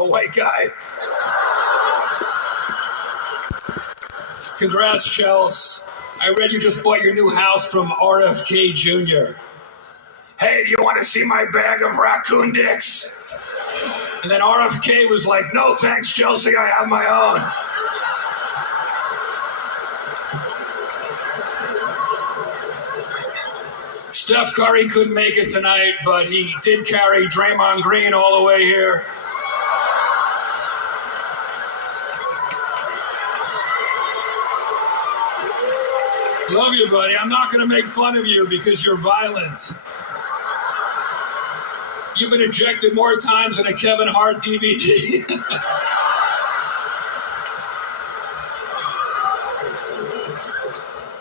a white guy. Congrats, Chels. I read you just bought your new house from RFK Jr. Hey, do you want to see my bag of raccoon dicks? And then RFK was like, no thanks, Chelsea, I have my own. Steph Curry couldn't make it tonight, but he did carry Draymond Green all the way here. Love you, buddy. I'm not going to make fun of you because you're violent. You've been ejected more times than a Kevin Hart DVD.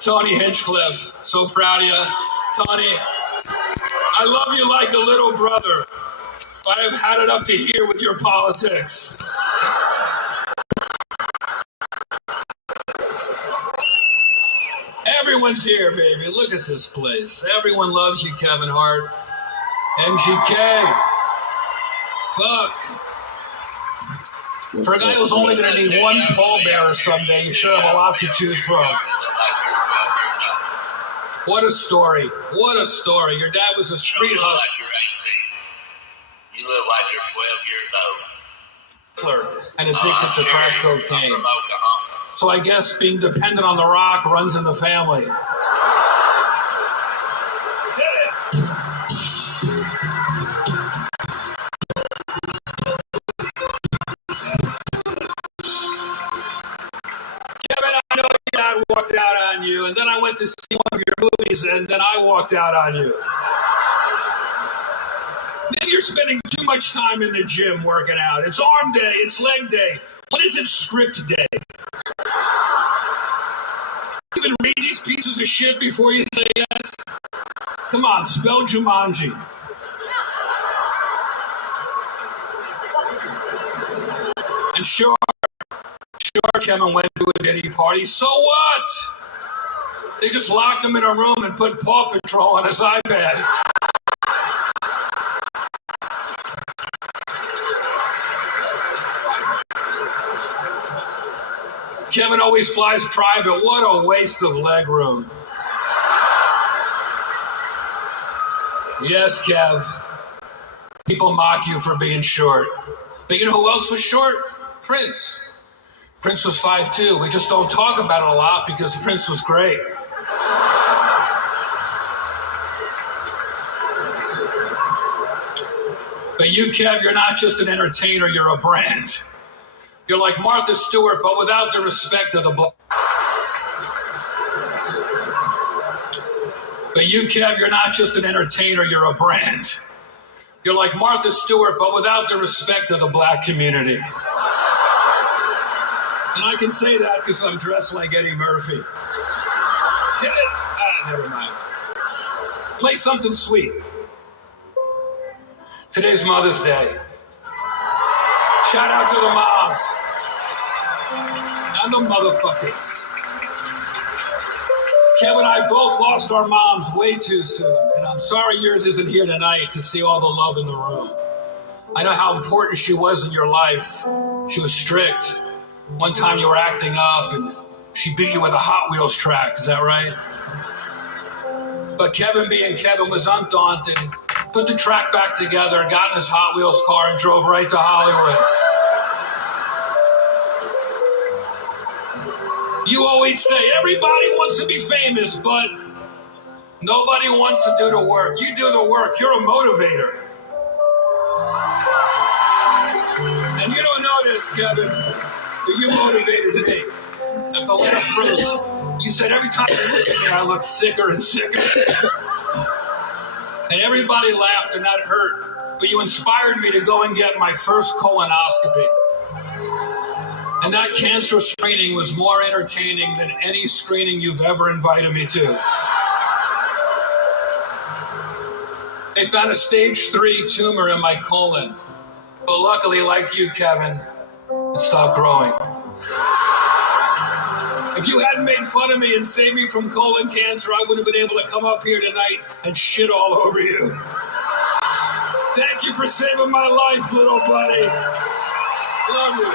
Tony Hinchcliffe, so proud of you. Tony, I love you like a little brother. I have had it up to here with your politics. Everyone's here, baby. Look at this place. Everyone loves you, Kevin Hart. MGK. Fuck. For a guy who's only going to need one pallbearer someday, you sure have a lot to choose from. What a story. What a story. Your dad was a street hustler. You look like you're 12 years old. And addicted to crack cocaine. So I guess being dependent on the rock runs in the family. Kevin, I know your dad walked out on you, and then I went to see one of your movies, and then I walked out on you. Maybe you're spending too much time in the gym working out. It's arm day, it's leg day. What is it, script day? Even read these pieces of shit before you say yes? Come on, spell Jumanji. And sure, Kevin went to a Diddy party. So what? They just locked him in a room and put Paw Patrol on his iPad. Kevin always flies private. What a waste of leg room. Yes, Kev. People mock you for being short. But you know who else was short? Prince. Prince was 5'2". We just don't talk about it a lot because Prince was great. But you, Kev, you're not just an entertainer, you're a brand. You're like Martha Stewart, but without the respect of the black. But you, Kev, you're not just an entertainer, you're a brand. You're like Martha Stewart, but without the respect of the black community. And I can say that because I'm dressed like Eddie Murphy. Get it? Never mind. Play something sweet. Today's Mother's Day. Shout out to the moms. And the motherfuckers. Kevin and I both lost our moms way too soon. And I'm sorry yours isn't here tonight to see all the love in the room. I know how important she was in your life. She was strict. One time you were acting up and she beat you with a Hot Wheels track. Is that right? But Kevin being Kevin was undaunted. Put the track back together, got in his Hot Wheels car and drove right to Hollywood. You always say, everybody wants to be famous, but nobody wants to do the work. You do the work. You're a motivator. And you don't know this, Kevin, but you motivated me. At the last roast, you said every time you look at me, I look sicker and sicker. And everybody laughed and that hurt. But you inspired me to go and get my first colonoscopy. And that cancer screening was more entertaining than any screening you've ever invited me to. They found a stage 3 tumor in my colon. But luckily, like you, Kevin, it stopped growing. If you hadn't made fun of me and saved me from colon cancer, I would have been able to come up here tonight and shit all over you. Thank you for saving my life, little buddy. love you.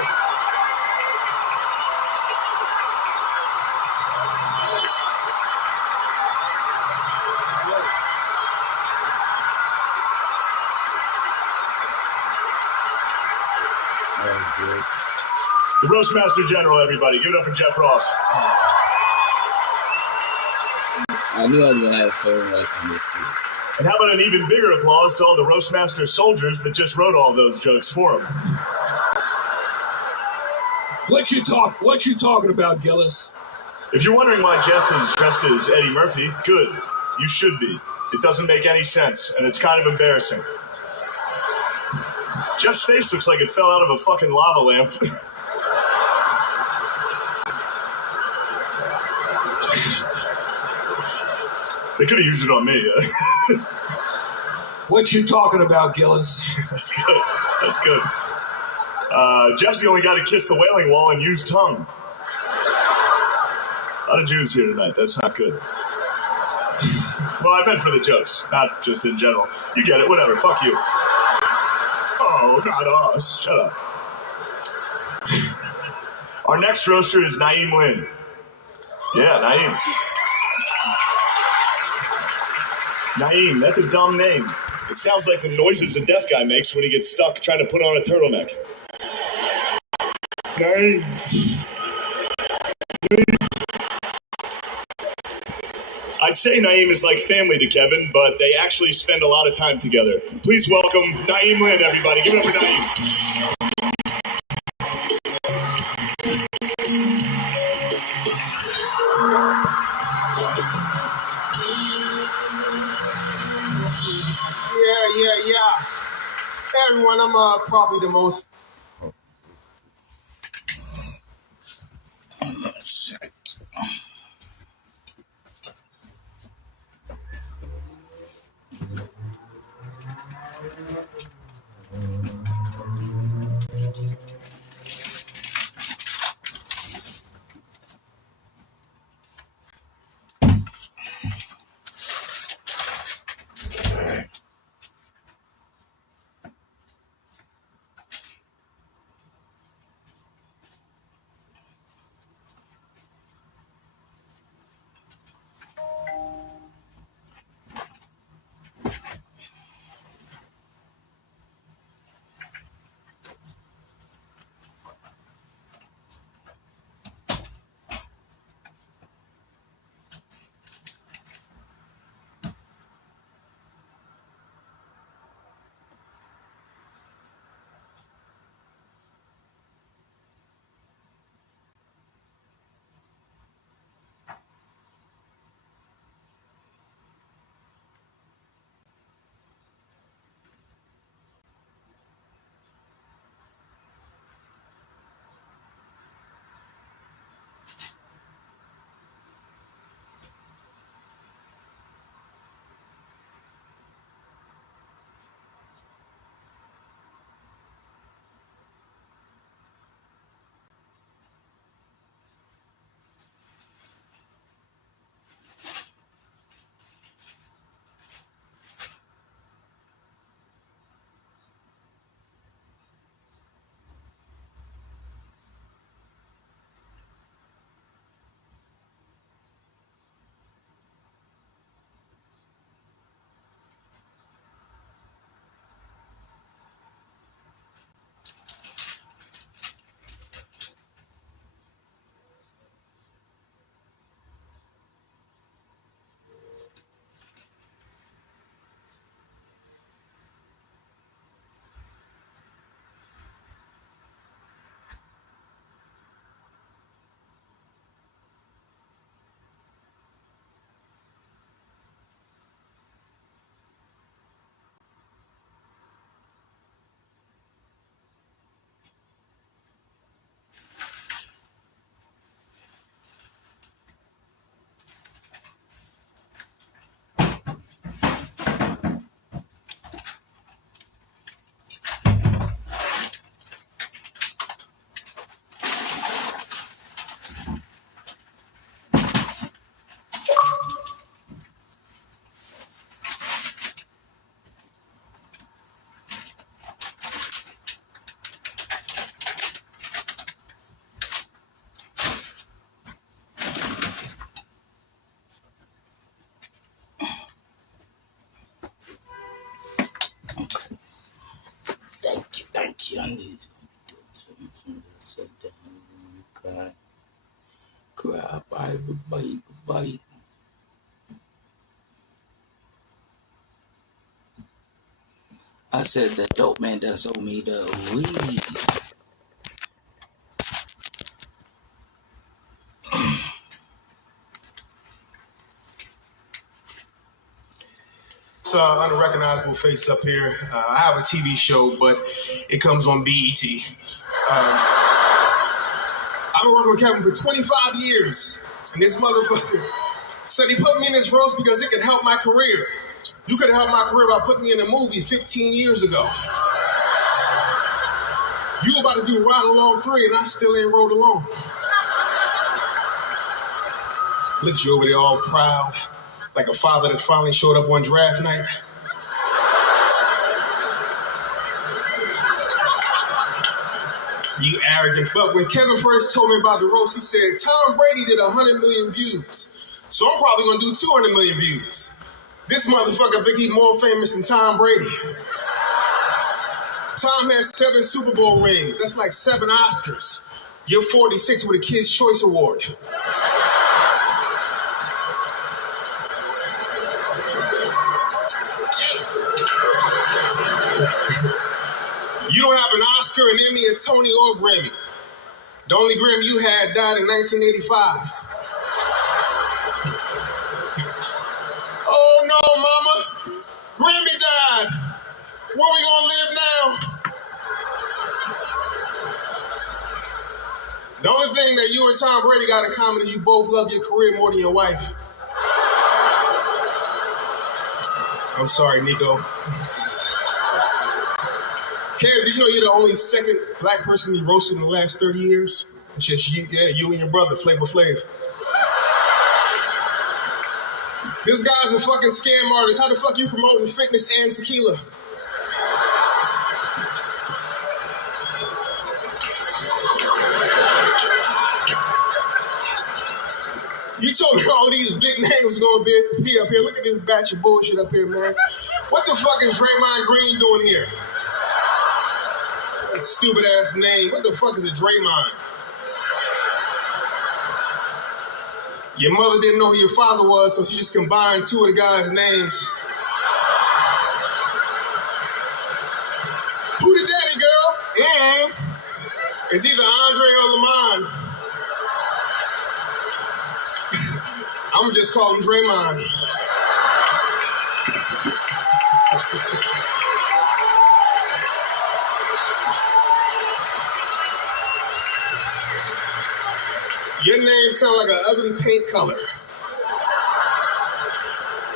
The Roastmaster General, everybody. Give it up for Jeff Ross. I knew I was going to have fun watching this shit. And how about an even bigger applause to all the Roastmaster soldiers that just wrote all those jokes for him? What you talking about, Gillis? If you're wondering why Jeff is dressed as Eddie Murphy, good. You should be. It doesn't make any sense, and it's kind of embarrassing. Jeff's face looks like it fell out of a fucking lava lamp. They could have used it on me. What you talking about, Gillis? That's good. That's good. Jeff's the only guy to kiss the Wailing Wall and use tongue. A lot of Jews here tonight. That's not good. Well, I meant for the jokes, not just in general. You get it. Whatever. Fuck you. Oh, not us. Shut up. Our next roaster is Naeem Lynn. Yeah, Naeem. Naeem, that's a dumb name. It sounds like the noises a deaf guy makes when he gets stuck trying to put on a turtleneck. Naeem. I'd say Naeem is like family to Kevin, but they actually spend a lot of time together. Please welcome Naeem Lynn, everybody. Give it up for Naeem. Yeah. Hey, everyone, I'm probably the most... Shit. Sit down and cry, bye, goodbye. I said the dope man done sold me the weed. Unrecognizable face up here. I have a TV show, but it comes on BET. I've been working with Kevin for 25 years, and this motherfucker said he put me in this roast because it could help my career. You could have helped my career by putting me in a movie 15 years ago. You about to do Ride Along 3, and I still ain't rode along. Look, you over there all proud, like a father that finally showed up on draft night. You arrogant fuck. When Kevin first told me about the roast, he said, Tom Brady did 100 million views, so I'm probably gonna do 200 million views. This motherfucker think he's more famous than Tom Brady. Tom has 7 Super Bowl rings. That's like 7 Oscars. You're 46 with a Kids' Choice Award. You don't have an Oscar, an Emmy, a Tony, or a Grammy. The only Grammy you had died in 1985. Oh no, mama. Grammy died. Where we gonna live now? The only thing that you and Tom Brady got in common is you both love your career more than your wife. I'm sorry, Nico. Kev, did you know you're the only second black person to be roasted in the last 30 years? It's just you, you and your brother, Flavor Flav. This guy's a fucking scam artist. How the fuck you promoting fitness and tequila? You told me all these big names gonna be up here. Look at this batch of bullshit up here, man. What the fuck is Draymond Green doing here? That stupid ass name. What the fuck is a Draymond? Your mother didn't know who your father was, so she just combined 2 of the guys' names. Who the daddy, girl? It's either Andre or Lamont. I'm just call him Draymond. Your name sounds like an ugly paint color.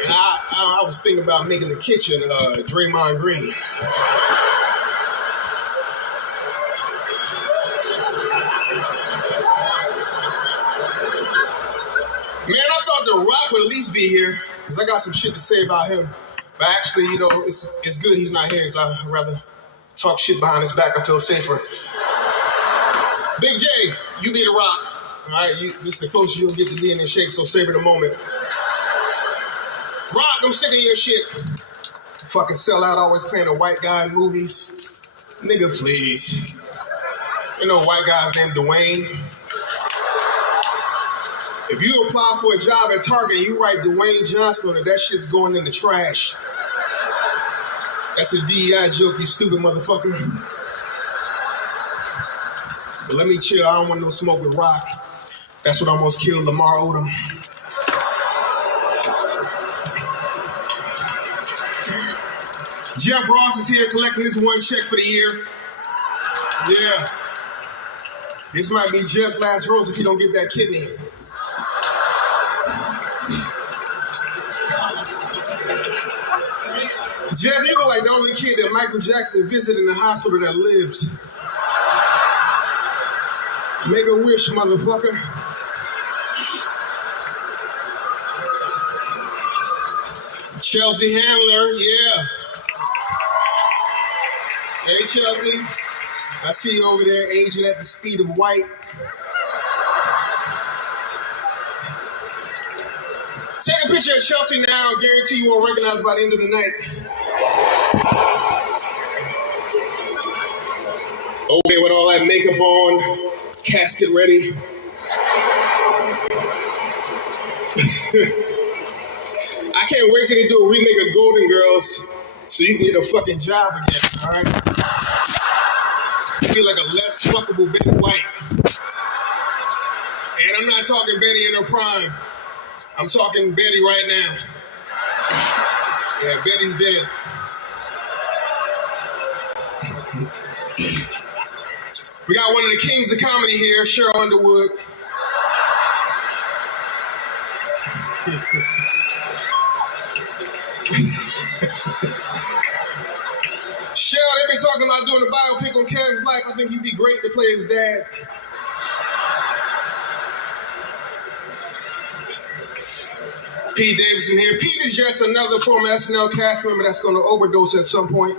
And I was thinking about making the kitchen Draymond Green. Man, I thought The Rock would at least be here, because I got some shit to say about him. But actually, you know, it's good he's not here, so I'd rather talk shit behind his back. I feel safer. Big J, you be The Rock. All right, this is the closest you'll get to being in shape, so savor the moment. Rock, I'm sick of your shit. Fucking sellout, always playing a white guy in movies. Nigga, please. You know white guys named Dwayne. If you apply for a job at Target and you write Dwayne Johnson on it, that shit's going in the trash. That's a DEI joke, you stupid motherfucker. But let me chill, I don't want no smoke with Rock. That's what almost killed Lamar Odom. Jeff Ross is here collecting his 1 check for the year. Yeah. This might be Jeff's last rose if he don't get that kidney. Jeff, you look like the only kid that Michael Jackson visited in the hospital that lives. Make a wish, motherfucker. Chelsea Handler, yeah. Hey, Chelsea. I see you over there aging at the speed of white. Take a picture of Chelsea now. I guarantee you won't recognize by the end of the night. Okay, with all that makeup on, casket ready. I can't wait till they do a remake of Golden Girls so you can get a fucking job again, all right? Be like a less fuckable Betty White. And I'm not talking Betty in her prime. I'm talking Betty right now. Yeah, Betty's dead. We got one of the kings of comedy here, Cheryl Underwood. Cheryl, they've been talking about doing a biopic on Kev's life. I think he'd be great to play his dad. Pete Davidson here. Pete is just another former SNL cast member that's going to overdose at some point.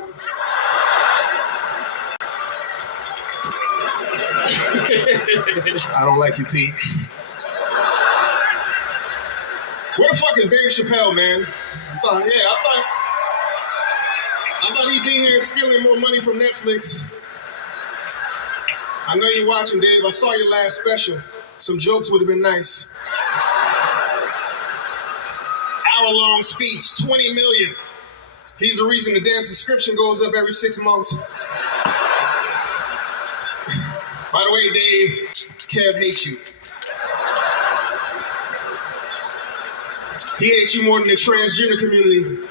I don't like you, Pete. Where the fuck is Dave Chappelle, man? I thought he'd be here stealing more money from Netflix. I know you're watching, Dave. I saw your last special. Some jokes would have been nice. Hour-long speech, 20 million. He's the reason the damn subscription goes up every 6 months. By the way, Dave, Kev hates you. He hates you more than the transgender community.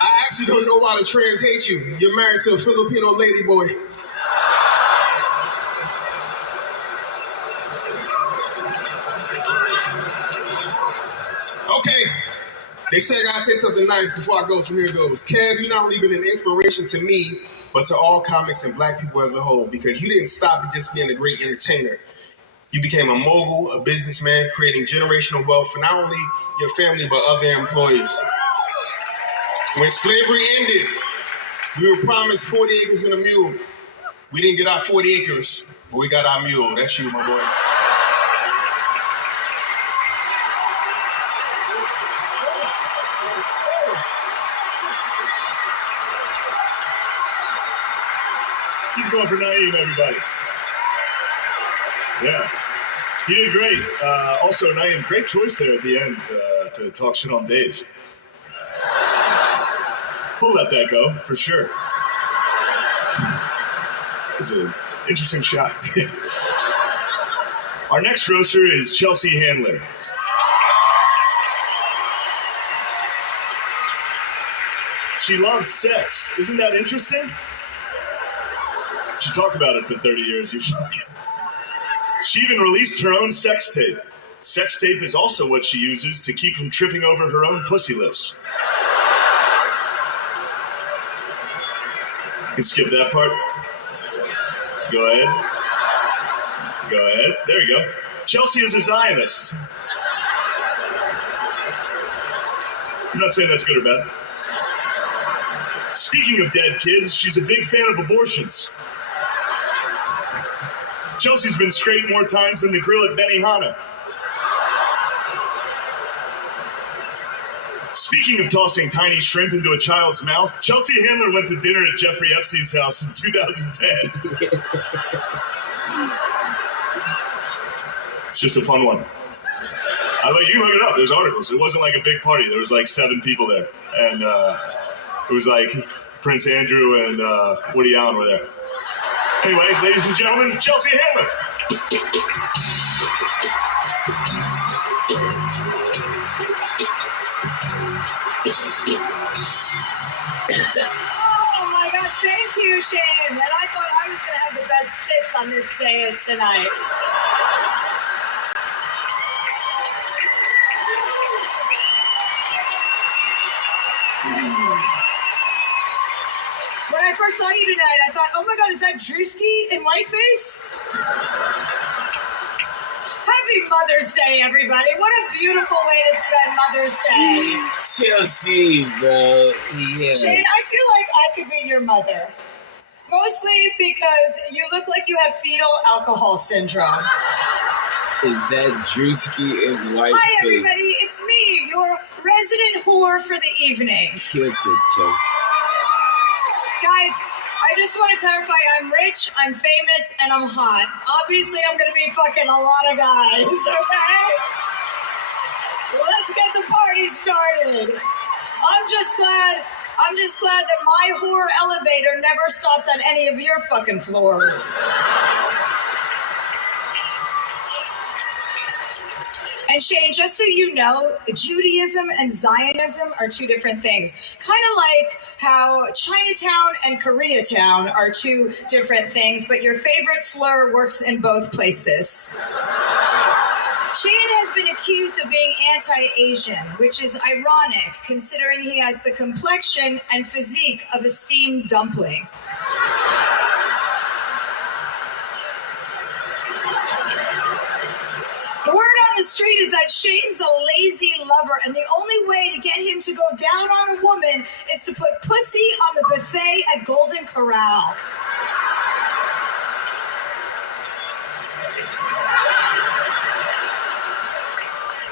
I actually don't know why the trans hate you. You're married to a Filipino ladyboy. Okay. They say I gotta say something nice before I go, so here it goes. Kev, you're not only been an inspiration to me, but to all comics and black people as a whole, because you didn't stop at just being a great entertainer. You became a mogul, a businessman, creating generational wealth for not only your family, but other employees. When slavery ended, we were promised 40 acres and a mule. We didn't get our 40 acres, but we got our mule. That's you, my boy. Keep going for Naeem, everybody. Yeah, he did great. Also, Naeem, great choice there at the end to talk shit on Dave. We'll let that go, for sure. It was an interesting shot. Our next roaster is Chelsea Handler. She loves sex. Isn't that interesting? She talked about it for 30 years, you fucking... She even released her own sex tape. Sex tape is also what she uses to keep from tripping over her own pussy lips. You can skip that part. Go ahead. Go ahead. There you go. Chelsea is a Zionist. I'm not saying that's good or bad. Speaking of dead kids, she's a big fan of abortions. Chelsea's been straight more times than the grill at Benihana. Speaking of tossing tiny shrimp into a child's mouth, Chelsea Handler went to dinner at Jeffrey Epstein's house in 2010. It's just a fun one. You can look it up. There's articles. It wasn't like a big party. There was like 7 people there. And it was like Prince Andrew and Woody Allen were there. Anyway, ladies and gentlemen, Chelsea Handler. Oh my God, thank you, Shane. And I thought I was going to have the best tits on this dais tonight. When I first saw you tonight, I thought, oh my God, is that Drewski in whiteface? Happy Mother's Day, everybody. What a beautiful way to spend Mother's Day. Chelsea, bro. Yeah. Shane, I feel like I could be your mother. Mostly because you look like you have fetal alcohol syndrome. Is that Drewski in whiteface? Hi, everybody. It's me, your resident whore for the evening. Killed it, Chelsea. Guys, I just want to clarify, I'm rich, I'm famous, and I'm hot. Obviously, I'm going to be fucking a lot of guys, okay? Let's get the party started. I'm just glad that my whore elevator never stopped on any of your fucking floors. And Shane, just so you know, Judaism and Zionism are two different things. Kind of like how Chinatown and Koreatown are two different things, but your favorite slur works in both places. Shane has been accused of being anti-Asian, which is ironic considering he has the complexion and physique of a steamed dumpling. Word on the street is that Shane's a lazy lover, and the only way to get him to go down on a woman is to put pussy on the buffet at Golden Corral.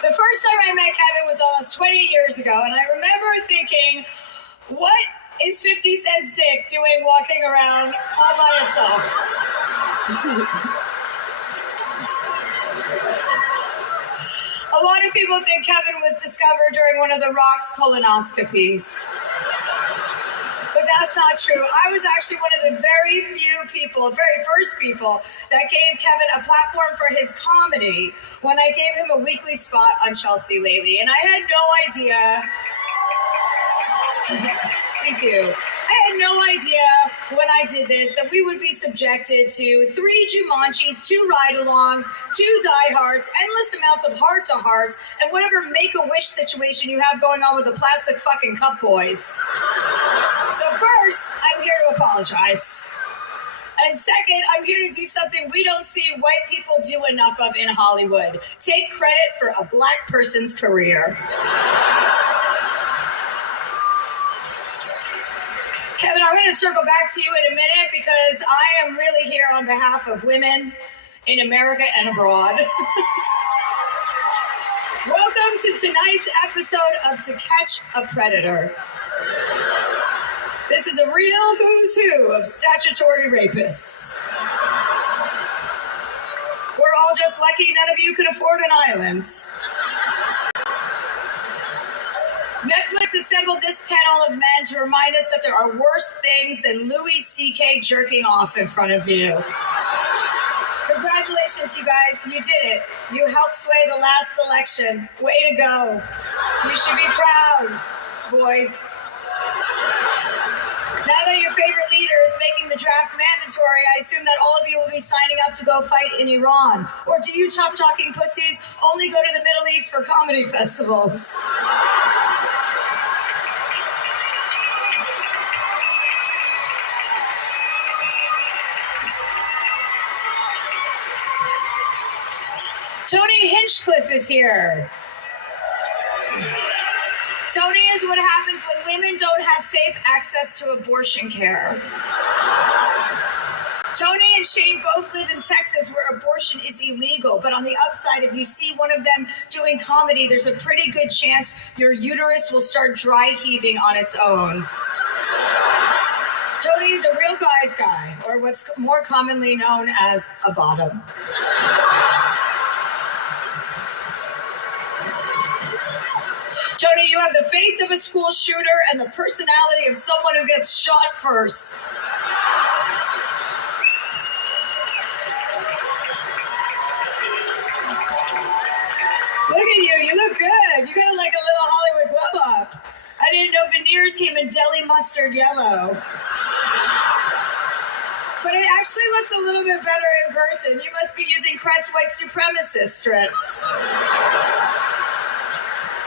The first time I met Kevin was almost 20 years ago, and I remember thinking, what is 50 Cent's dick doing walking around all by itself? A lot of people think Kevin was discovered during one of the Rock's colonoscopies. But that's not true. I was actually one of the very first people that gave Kevin a platform for his comedy when I gave him a weekly spot on Chelsea Lately. And I had no idea. Thank you. I had no idea when I did this that we would be subjected to 3 Jumanjis, 2 ride-alongs, 2 diehards, endless amounts of heart-to-hearts, and whatever make-a-wish situation you have going on with the plastic fucking cup boys. So first, I'm here to apologize. And second, I'm here to do something we don't see white people do enough of in Hollywood. Take credit for a black person's career. Kevin, I'm going to circle back to you in a minute because I am really here on behalf of women in America and abroad. Welcome to tonight's episode of To Catch a Predator. This is a real who's who of statutory rapists. We're all just lucky none of you could afford an island. Netflix assembled this panel of men to remind us that there are worse things than Louis C.K. jerking off in front of you. Congratulations, you guys. You did it. You helped sway the last election. Way to go. You should be proud, boys. Now that your favorite leader is making the draft mandatory, I assume that all of you will be signing up to go fight in Iran. Or do you tough-talking pussies only go to the Middle East for comedy festivals? Tony Hinchcliffe is here. Tony is what happens when women don't have safe access to abortion care. Tony and Shane both live in Texas where abortion is illegal, but on the upside, if you see one of them doing comedy, there's a pretty good chance your uterus will start dry heaving on its own. Tony is a real guy's guy, or what's more commonly known as a bottom. Tony, you have the face of a school shooter and the personality of someone who gets shot first. Look at you. You look good. You got like a little Hollywood glow up. I didn't know veneers came in deli mustard yellow. But it actually looks a little bit better in person. You must be using Crest white supremacist strips.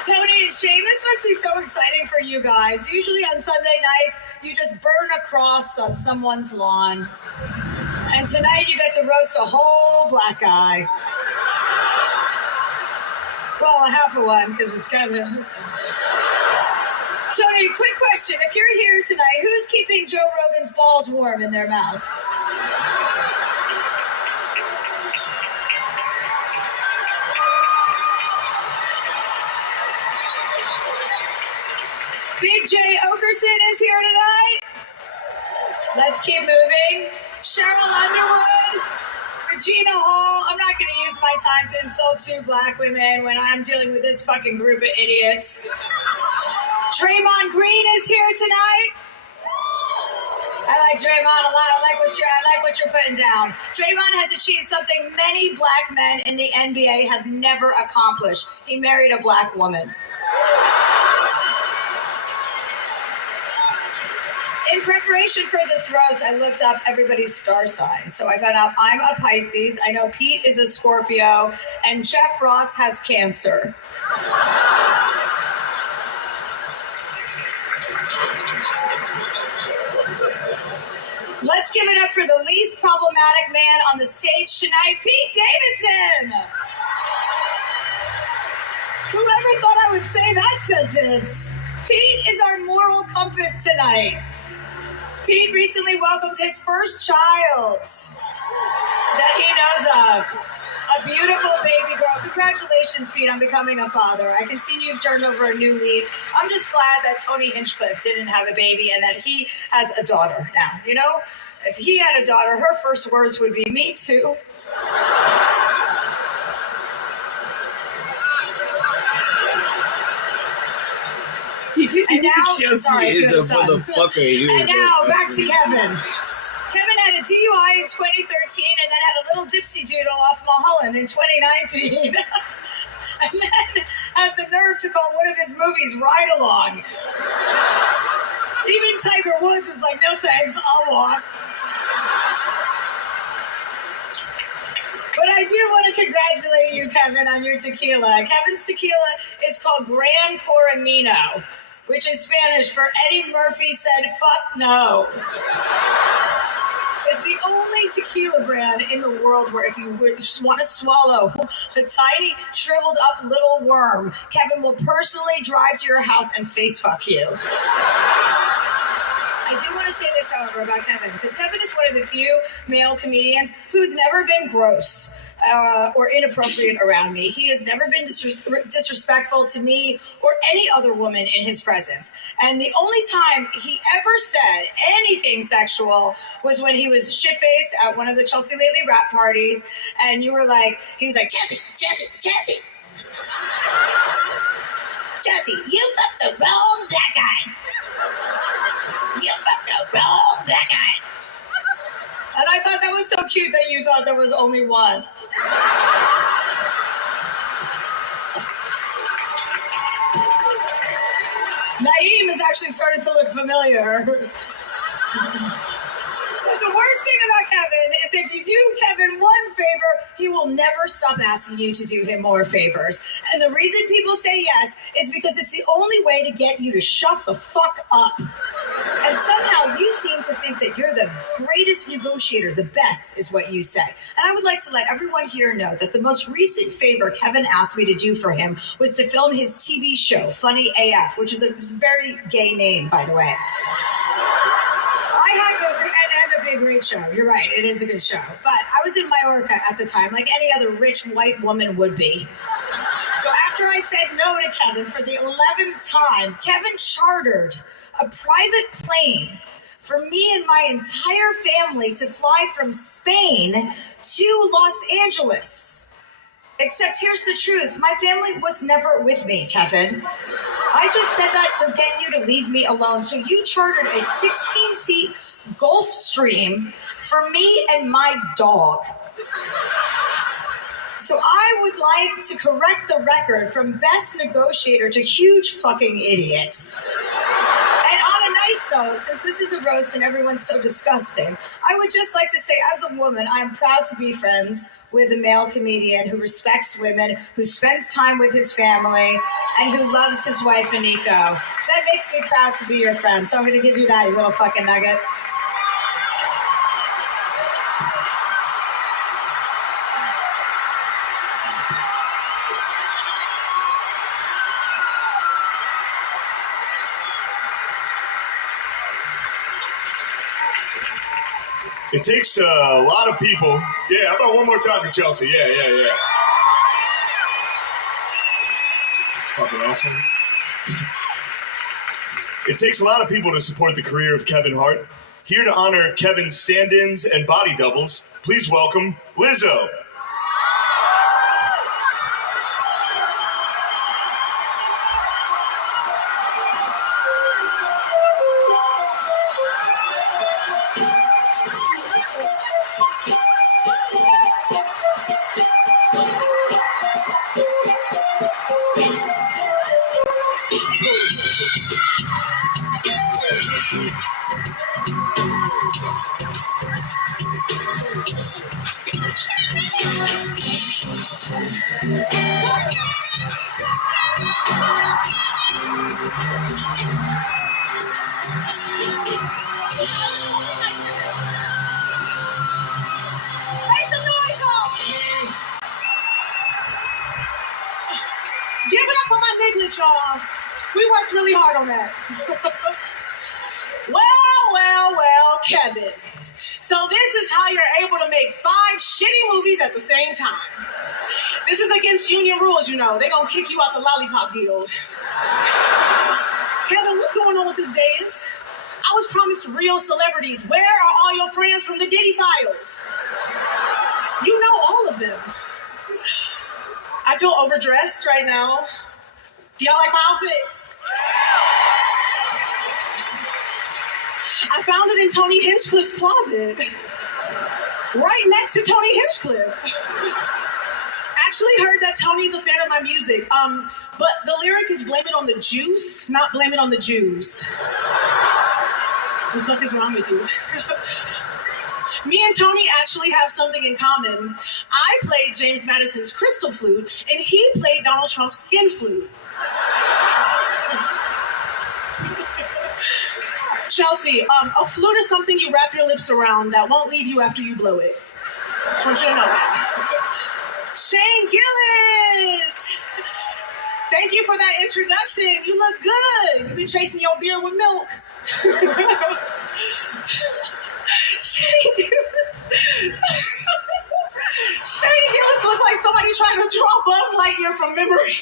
Tony and Shane, this must be so exciting for you guys. Usually on Sunday nights, you just burn a cross on someone's lawn. And tonight you get to roast a whole black guy. Well, a half of one, because it's kind of... Tony, quick question. If you're here tonight, who's keeping Joe Rogan's balls warm in their mouth? Big J Okerson is here tonight. Let's keep moving. Cheryl Underwood, Regina Hall. I'm not going to use my time to insult two black women when I'm dealing with this fucking group of idiots. Draymond Green is here tonight. I like Draymond a lot. I like what you're putting down. Draymond has achieved something many black men in the NBA have never accomplished. He married a black woman. In preparation for this roast, I looked up everybody's star sign. So I found out I'm a Pisces. I know Pete is a Scorpio, and Jeff Ross has Cancer. Let's give it up for the least problematic man on the stage tonight, Pete Davidson. Whoever thought I would say that sentence? Pete is our moral compass tonight. Pete recently welcomed his first child that he knows of. A beautiful baby girl. Congratulations, Pete, on becoming a father. I can see you've turned over a new leaf. I'm just glad that Tony Hinchcliffe didn't have a baby and that he has a daughter now. You know, if he had a daughter, her first words would be, me too. And now, sorry, if you have a son. And now, back to Kevin. Kevin had a DUI in 2013 and then had a little dipsy doodle off Mulholland in 2019. And then had the nerve to call one of his movies Ride Along. Even Tiger Woods is like, no thanks, I'll walk. But I do want to congratulate you, Kevin, on your tequila. Kevin's tequila is called Gran Coramino, which is Spanish for Eddie Murphy said, fuck no. It's the only tequila brand in the world where if you would want to swallow a tiny, shriveled up little worm, Kevin will personally drive to your house and face fuck you. I do want to say this, however, about Kevin, because Kevin is one of the few male comedians who's never been gross or inappropriate around me. He has never been disrespectful to me or any other woman in his presence. And the only time he ever said anything sexual was when he was shit-faced at one of the Chelsea Lately rap parties, and you were like, he was like, Jesse, you fucked the wrong black guy. You fucked the wrong black guy. And I thought that was so cute that you thought there was only one. Naeem is actually starting to look familiar. But the worst thing about Kevin is if you do Kevin one favor, he will never stop asking you to do him more favors. And the reason people say yes is because it's the only way to get you to shut the fuck up. And somehow you seem to think that you're the greatest negotiator, the best is what you say. And I would like to let everyone here know that the most recent favor Kevin asked me to do for him was to film his TV show, Funny AF, which is a very gay name, by the way. I had those, and a big, great show. You're right, it is a good show. But I was in Mallorca at the time, like any other rich white woman would be. So after I said no to Kevin for the 11th time, Kevin chartered a private plane for me and my entire family to fly from Spain to Los Angeles. Except here's the truth. My family was never with me, Kevin. I just said that to get you to leave me alone. So you chartered a 16-seat Gulfstream for me and my dog. So I would like to correct the record from best negotiator to huge fucking idiot. And on a nice note, since this is a roast and everyone's so disgusting, I would just like to say, as a woman, I'm proud to be friends with a male comedian who respects women, who spends time with his family, and who loves his wife, Aniko. That makes me proud to be your friend. So I'm going to give you that, you little fucking nugget. It takes a lot of people. Yeah, how about one more time for Chelsea? Yeah. Fucking asshole. It takes a lot of people to support the career of Kevin Hart. Here to honor Kevin's stand-ins and body doubles, please welcome Lizzo. Give it up for my niggas, y'all. We worked really hard on that. Well, Kevin. So this is how you're able to make 5 shitty movies at the same time. This is against union rules, you know. They're gonna kick you out the Lollipop Guild. Kevin, what's going on with this dance? I was promised real celebrities. Where are all your friends from the Diddy Files? You know all of them. I feel overdressed right now. Do y'all like my outfit? I found it in Tony Hinchcliffe's closet. Right next to Tony Hinchcliffe. Actually heard that Tony's a fan of my music. But the lyric is blame it on the juice, not blame it on the Jews. What the fuck is wrong with you? Me and Tony actually have something in common. I played James Madison's crystal flute, and he played Donald Trump's skin flute. Chelsea, a flute is something you wrap your lips around that won't leave you after you blow it. Just want you to know that. Shane Gillis! Thank you for that introduction. You look good. You've been chasing your beer with milk. Shane Gillis looked like somebody trying to draw Buzz Lightyear from memory.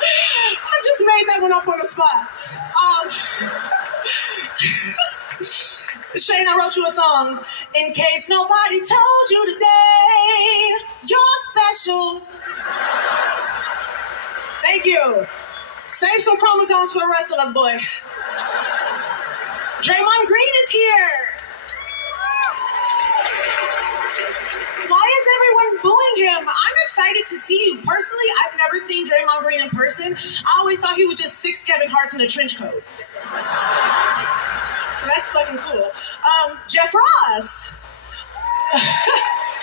I just made that one up on the spot. Shane, I wrote you a song. In case nobody told you today, you're special. Thank you. Save some chromosomes for the rest of us, boy. Draymond Green is here. Why is everyone booing him? I'm excited to see you. Personally, I've never seen Draymond Green in person. I always thought he was just 6 Kevin Harts in a trench coat. So that's fucking cool. Jeff Ross.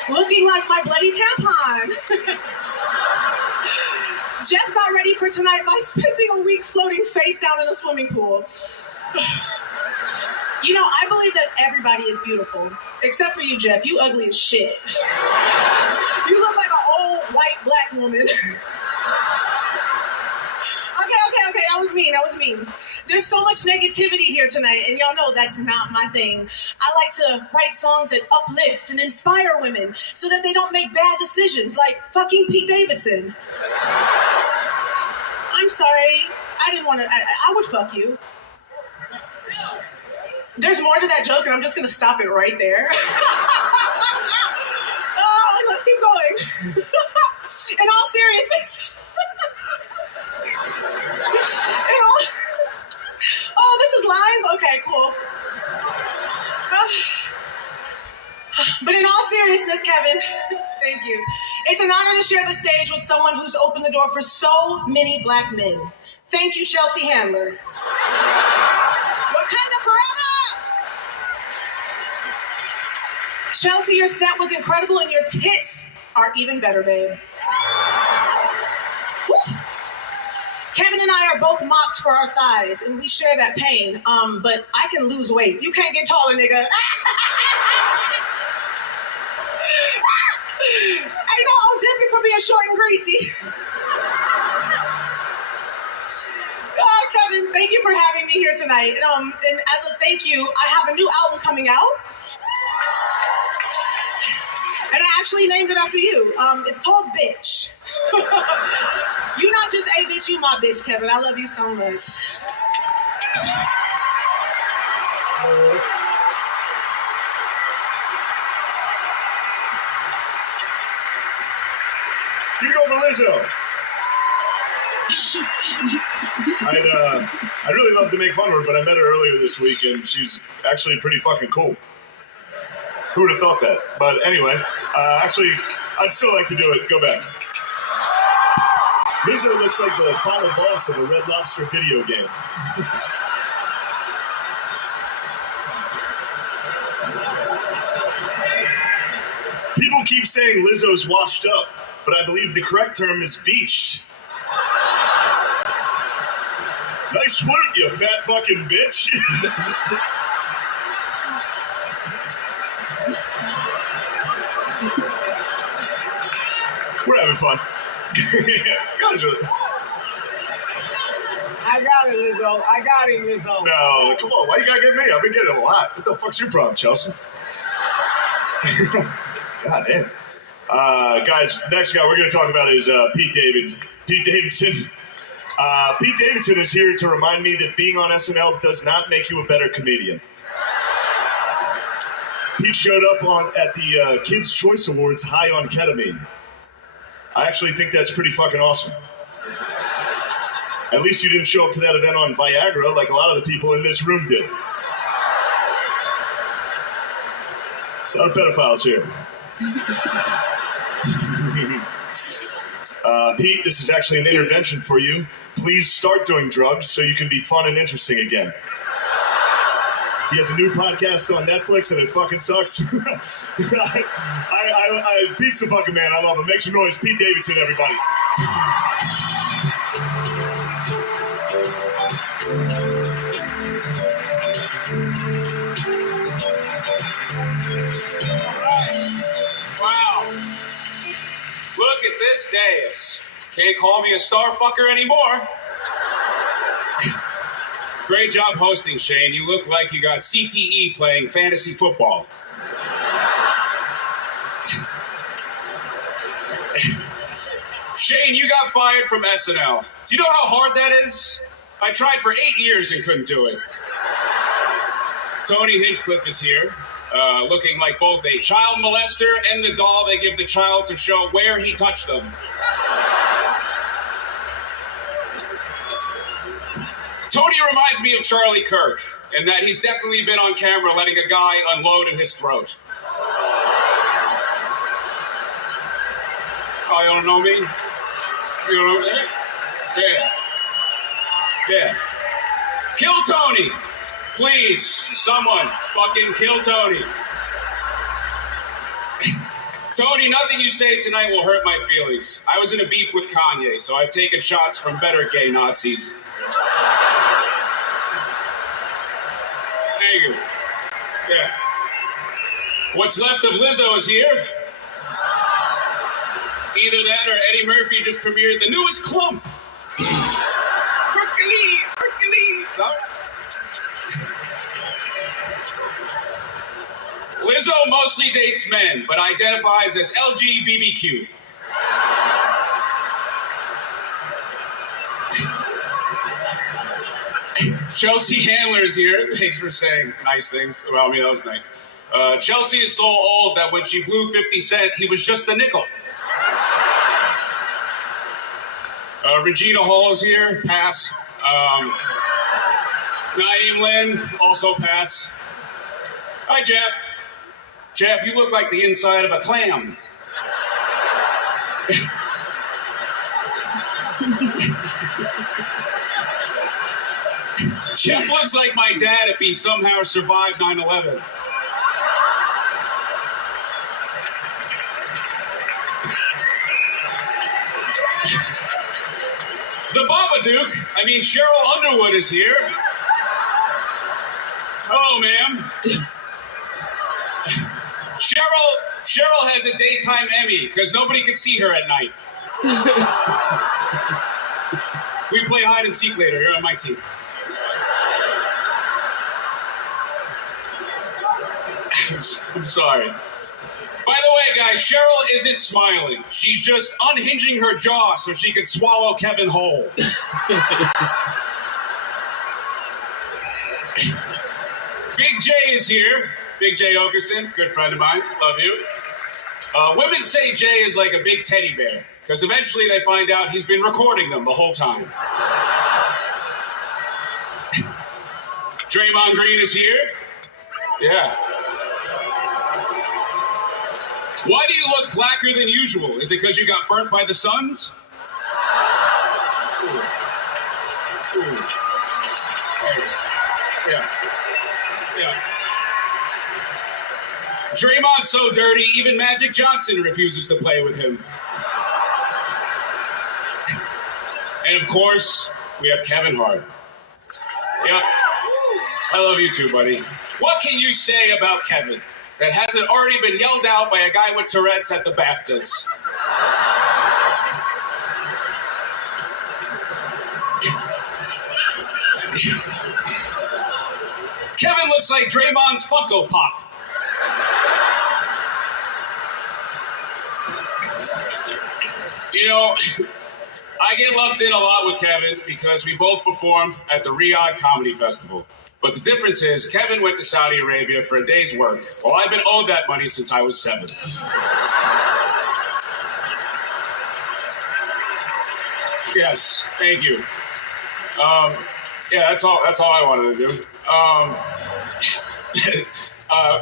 Looking like my bloody tampon. Jeff got ready for tonight by spending a week floating face down in a swimming pool. You know, I believe that everybody is beautiful. Except for you, Jeff. You ugly as shit. You look like an old white black woman. Okay. That was mean. There's so much negativity here tonight, and y'all know that's not my thing. I like to write songs that uplift and inspire women so that they don't make bad decisions like fucking Pete Davidson. I'm sorry. I didn't want to. I would fuck you. There's more to that joke, and I'm just going to stop it right there. Let's keep going. In all seriousness. Oh, this is live? Okay, cool. But in all seriousness, Kevin, thank you. It's an honor to share the stage with someone who's opened the door for so many black men. Thank you, Chelsea Handler. Wakanda forever! Chelsea, your set was incredible, and your tits are even better, babe. Woo. Kevin and I are both mocked for our size, and we share that pain. But I can lose weight. You can't get taller, nigga. Ain't no Ozempic for being short and greasy. Kevin, thank you for having me here tonight. And as a thank you, I have a new album coming out. And I actually named it after you. It's called Bitch. You not just a bitch, you my bitch, Kevin. I love you so much. You go for Lizzo. I'd really love to make fun of her, but I met her earlier this week, and she's actually pretty fucking cool. Who would have thought that? But anyway, actually, I'd still like to do it. Go back. Lizzo looks like the final boss of a Red Lobster video game. People keep saying Lizzo's washed up, but I believe the correct term is beached. Nice flute, you fat fucking bitch. We're having fun. Guys are... I got it, Lizzo. I got it, Lizzo. No, come on. Why you gotta get me? I've been getting a lot. What the fuck's your problem, Chelsea? God damn. Guys, the next guy we're going to talk about is Pete Davidson. Pete Davidson is here to remind me that being on SNL does not make you a better comedian. Pete showed up at the Kids' Choice Awards high on ketamine. I actually think that's pretty fucking awesome. At least you didn't show up to that event on Viagra like a lot of the people in this room did. There's a lot of pedophiles here. Pete, this is actually an intervention for you. Please start doing drugs so you can be fun and interesting again. He has a new podcast on Netflix and it fucking sucks. Pete's the fucking man. I love him. Make some noise. Pete Davidson, everybody. Wow. Look at this dais. Can't call me a star fucker anymore. Great job hosting, Shane. You look like you got CTE playing fantasy football. Shane, you got fired from SNL. Do you know how hard that is? I tried for 8 years and couldn't do it. Tony Hinchcliffe is here, looking like both a child molester and the doll they give the child to show where he touched them. Tony reminds me of Charlie Kirk, in that he's definitely been on camera letting a guy unload in his throat. Oh, you don't know me? You don't know me? Yeah. Yeah. Kill Tony! Please, someone, fucking kill Tony. Tony, nothing you say tonight will hurt my feelings. I was in a beef with Kanye, so I've taken shots from better gay Nazis. Thank you. Yeah. What's left of Lizzo is here. Either that or Eddie Murphy just premiered the newest Clump. Hercules. No? Lizzo mostly dates men, but identifies as LGBTQ. Chelsea Handler is here. Thanks for saying nice things. Well, I mean, that was nice. Chelsea is so old that when she blew 50 Cent, he was just a nickel. Regina Hall is here. Pass. Naeem Lynn, also pass. Hi, Jeff. Jeff, you look like the inside of a clam. Jeff looks like my dad if he somehow survived 9/11. The Babadook, Cheryl Underwood is here. Hello, ma'am. Cheryl has a daytime Emmy because nobody can see her at night. We play hide and seek later. You're on my team. I'm sorry. By the way, guys, Cheryl isn't smiling. She's just unhinging her jaw so she can swallow Kevin whole. Big J is here. Big J Okerson, good friend of mine. Love you. Women say Jay is like a big teddy bear, because eventually they find out he's been recording them the whole time. Draymond Green is here. Yeah. Why do you look blacker than usual? Is it because you got burnt by the Suns? Ooh. Yeah. Yeah. Draymond's so dirty, even Magic Johnson refuses to play with him. And of course, we have Kevin Hart. Yep. I love you too, buddy. What can you say about Kevin that hasn't already been yelled out by a guy with Tourette's at the BAFTAs? Kevin looks like Draymond's Funko Pop. You know, I get lumped in a lot with Kevin because we both performed at the Riyadh Comedy Festival. But the difference is Kevin went to Saudi Arabia for a day's work, while I've been owed that money since I was 7. Yes, thank you. Yeah, that's all I wanted to do.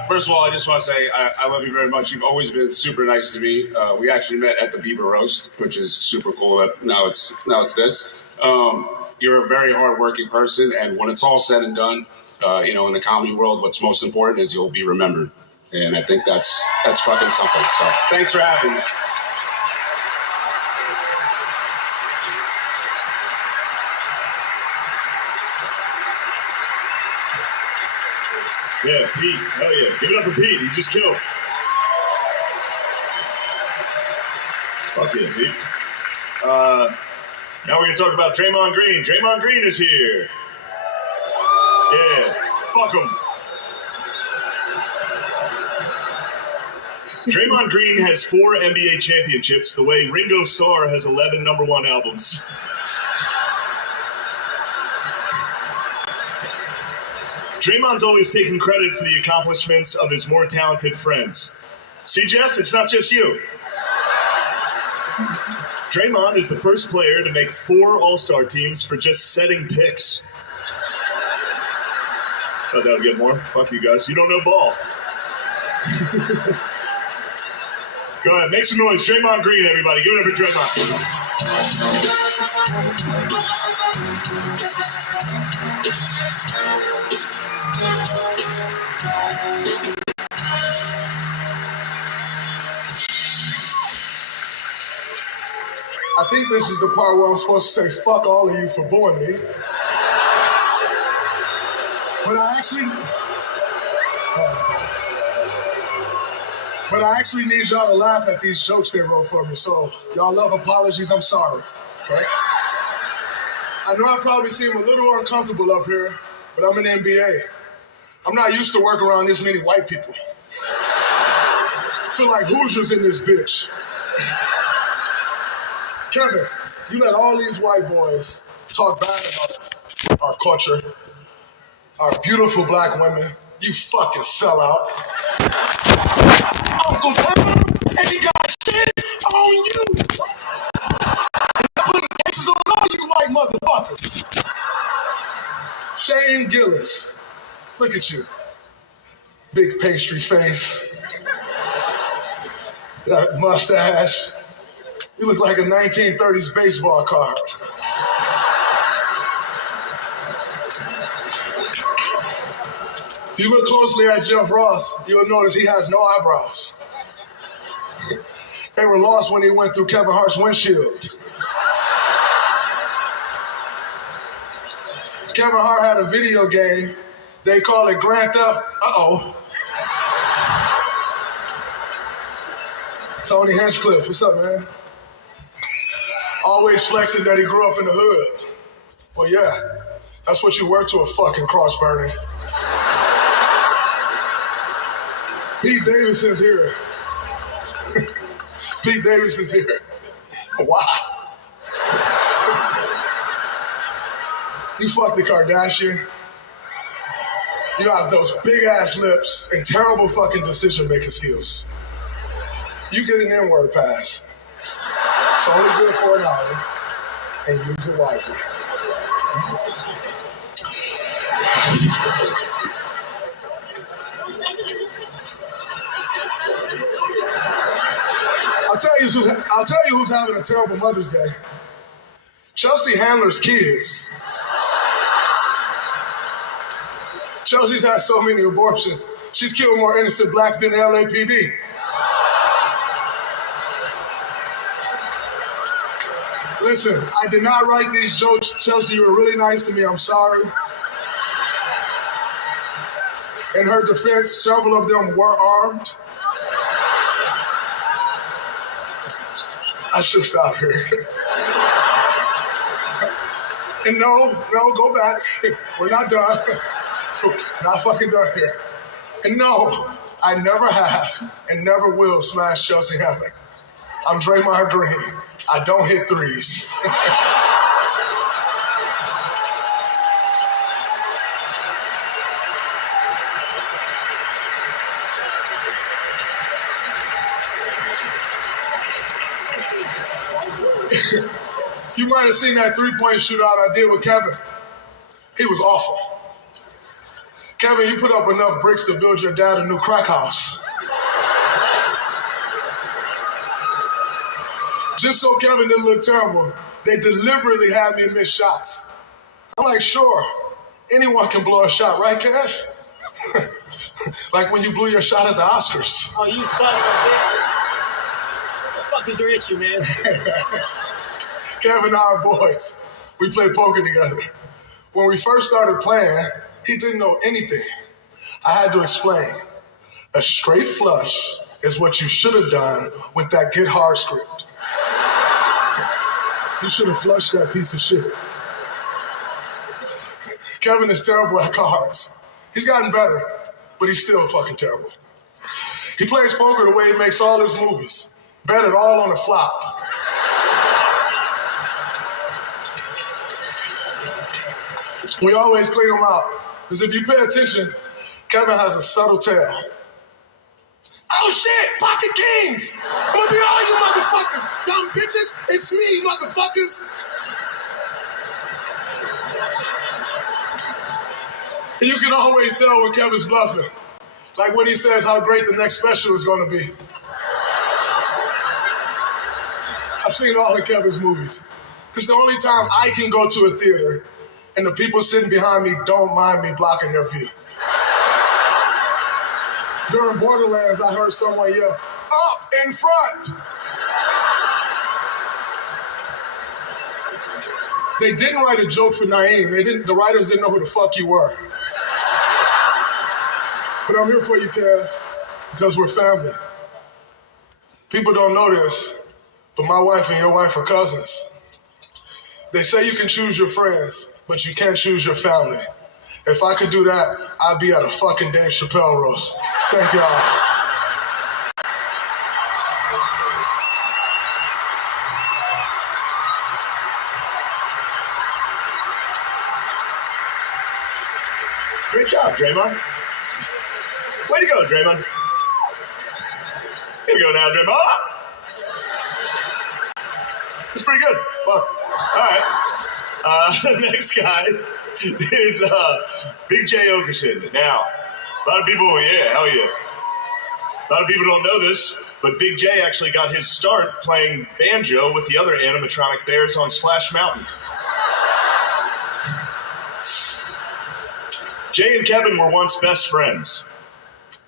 First of all, I just want to say I love you very much. You've always been super nice to me. We actually met at the Bieber roast, which is super cool. Now it's this. You're a very hardworking person, and when it's all said and done, in the comedy world, what's most important is you'll be remembered, and I think that's fucking something. So thanks for having me. Yeah, Pete. Hell yeah. Give it up for Pete. He just killed. Fuck yeah, Pete. Now we're going to talk about Draymond Green. Draymond Green is here. Yeah. Fuck him. Draymond Green has 4 NBA championships the way Ringo Starr has 11 #1 albums. Draymond's always taking credit for the accomplishments of his more talented friends. See, Jeff, it's not just you. Draymond is the first player to make 4 All-Star teams for just setting picks. Oh, that'll get more. Fuck you guys. You don't know ball. Go ahead. Make some noise. Draymond Green, everybody. Give it up for Draymond. I think this is the part where I'm supposed to say, fuck all of you for booing me. But I actually need y'all to laugh at these jokes they wrote for me. So y'all love apologies, I'm sorry. Right? I know I probably seem a little uncomfortable up here, but I'm in the NBA. I'm not used to working around this many white people. I feel like Hoosiers in this bitch. Kevin, you let all these white boys talk bad about our culture, our beautiful black women. You fucking sellout. Uncle Tom, and he got shit on you. I'm putting cases on all you white motherfuckers. Shane Gillis, look at you. Big pastry face. That mustache. You look like a 1930s baseball card. If you look closely at Jeff Ross, you'll notice he has no eyebrows. They were lost when he went through Kevin Hart's windshield. Kevin Hart had a video game. They call it Grand Theft. Tony Hinchcliffe, what's up, man? Always flexing that he grew up in the hood. Well, yeah, that's what you work to a fucking cross burning. Pete Davidson's here. Pete Davidson's here. Wow. You fucked the Kardashian. You have those big ass lips and terrible fucking decision making skills. You get an N-word pass. It's only good for an hour, and use it wisely. I'll tell you who's having a terrible Mother's Day. Chelsea Handler's kids. Chelsea's had so many abortions. She's killed more innocent blacks than the LAPD. Listen, I did not write these jokes. Chelsea, you were really nice to me. I'm sorry. In her defense, several of them were armed. I should stop here. And no, go back. We're not done. We're not fucking done here. And no, I never have and never will smash Chelsea Handler. I'm Draymond Green. I don't hit threes. You might have seen that three-point shootout I did with Kevin. He was awful. Kevin, you put up enough bricks to build your dad a new crack house. Just so Kevin didn't look terrible, they deliberately had me miss shots. I'm like, sure, anyone can blow a shot, right, Cash? Like when you blew your shot at the Oscars. Oh, you son of a bitch. What the fuck is your issue, man? Kevin and I are boys. We play poker together. When we first started playing, he didn't know anything. I had to explain. A straight flush is what you should have done with that Get Hard script. You should have flushed that piece of shit. Kevin is terrible at cards. He's gotten better, but he's still fucking terrible. He plays poker the way he makes all his movies. Bet it all on the flop. We always clean him out, because if you pay attention, Kevin has a subtle tail. Oh shit, pocket kings! I'm gonna beat all you motherfuckers, dumb bitches. It's me, motherfuckers. And you can always tell when Kevin's bluffing. Like when he says how great the next special is gonna be. I've seen all of Kevin's movies. It's the only time I can go to a theater and the people sitting behind me don't mind me blocking their view. During Borderlands, I heard someone yell, "Up in front!" They didn't write a joke for Naeem. The writers didn't know who the fuck you were. But I'm here for you, Kev, because we're family. People don't know this, but my wife and your wife are cousins. They say you can choose your friends, but you can't choose your family. If I could do that, I'd be at a fucking Dave Chappelle roast. Thank y'all. Great job, Draymond. Way to go, Draymond. Here we go now, Draymond. It's pretty good. Fun. All right. The next guy is Big J Okerson. Now, a lot of people, hell yeah. A lot of people don't know this, but Big J actually got his start playing banjo with the other animatronic bears on Splash Mountain. Jay and Kevin were once best friends.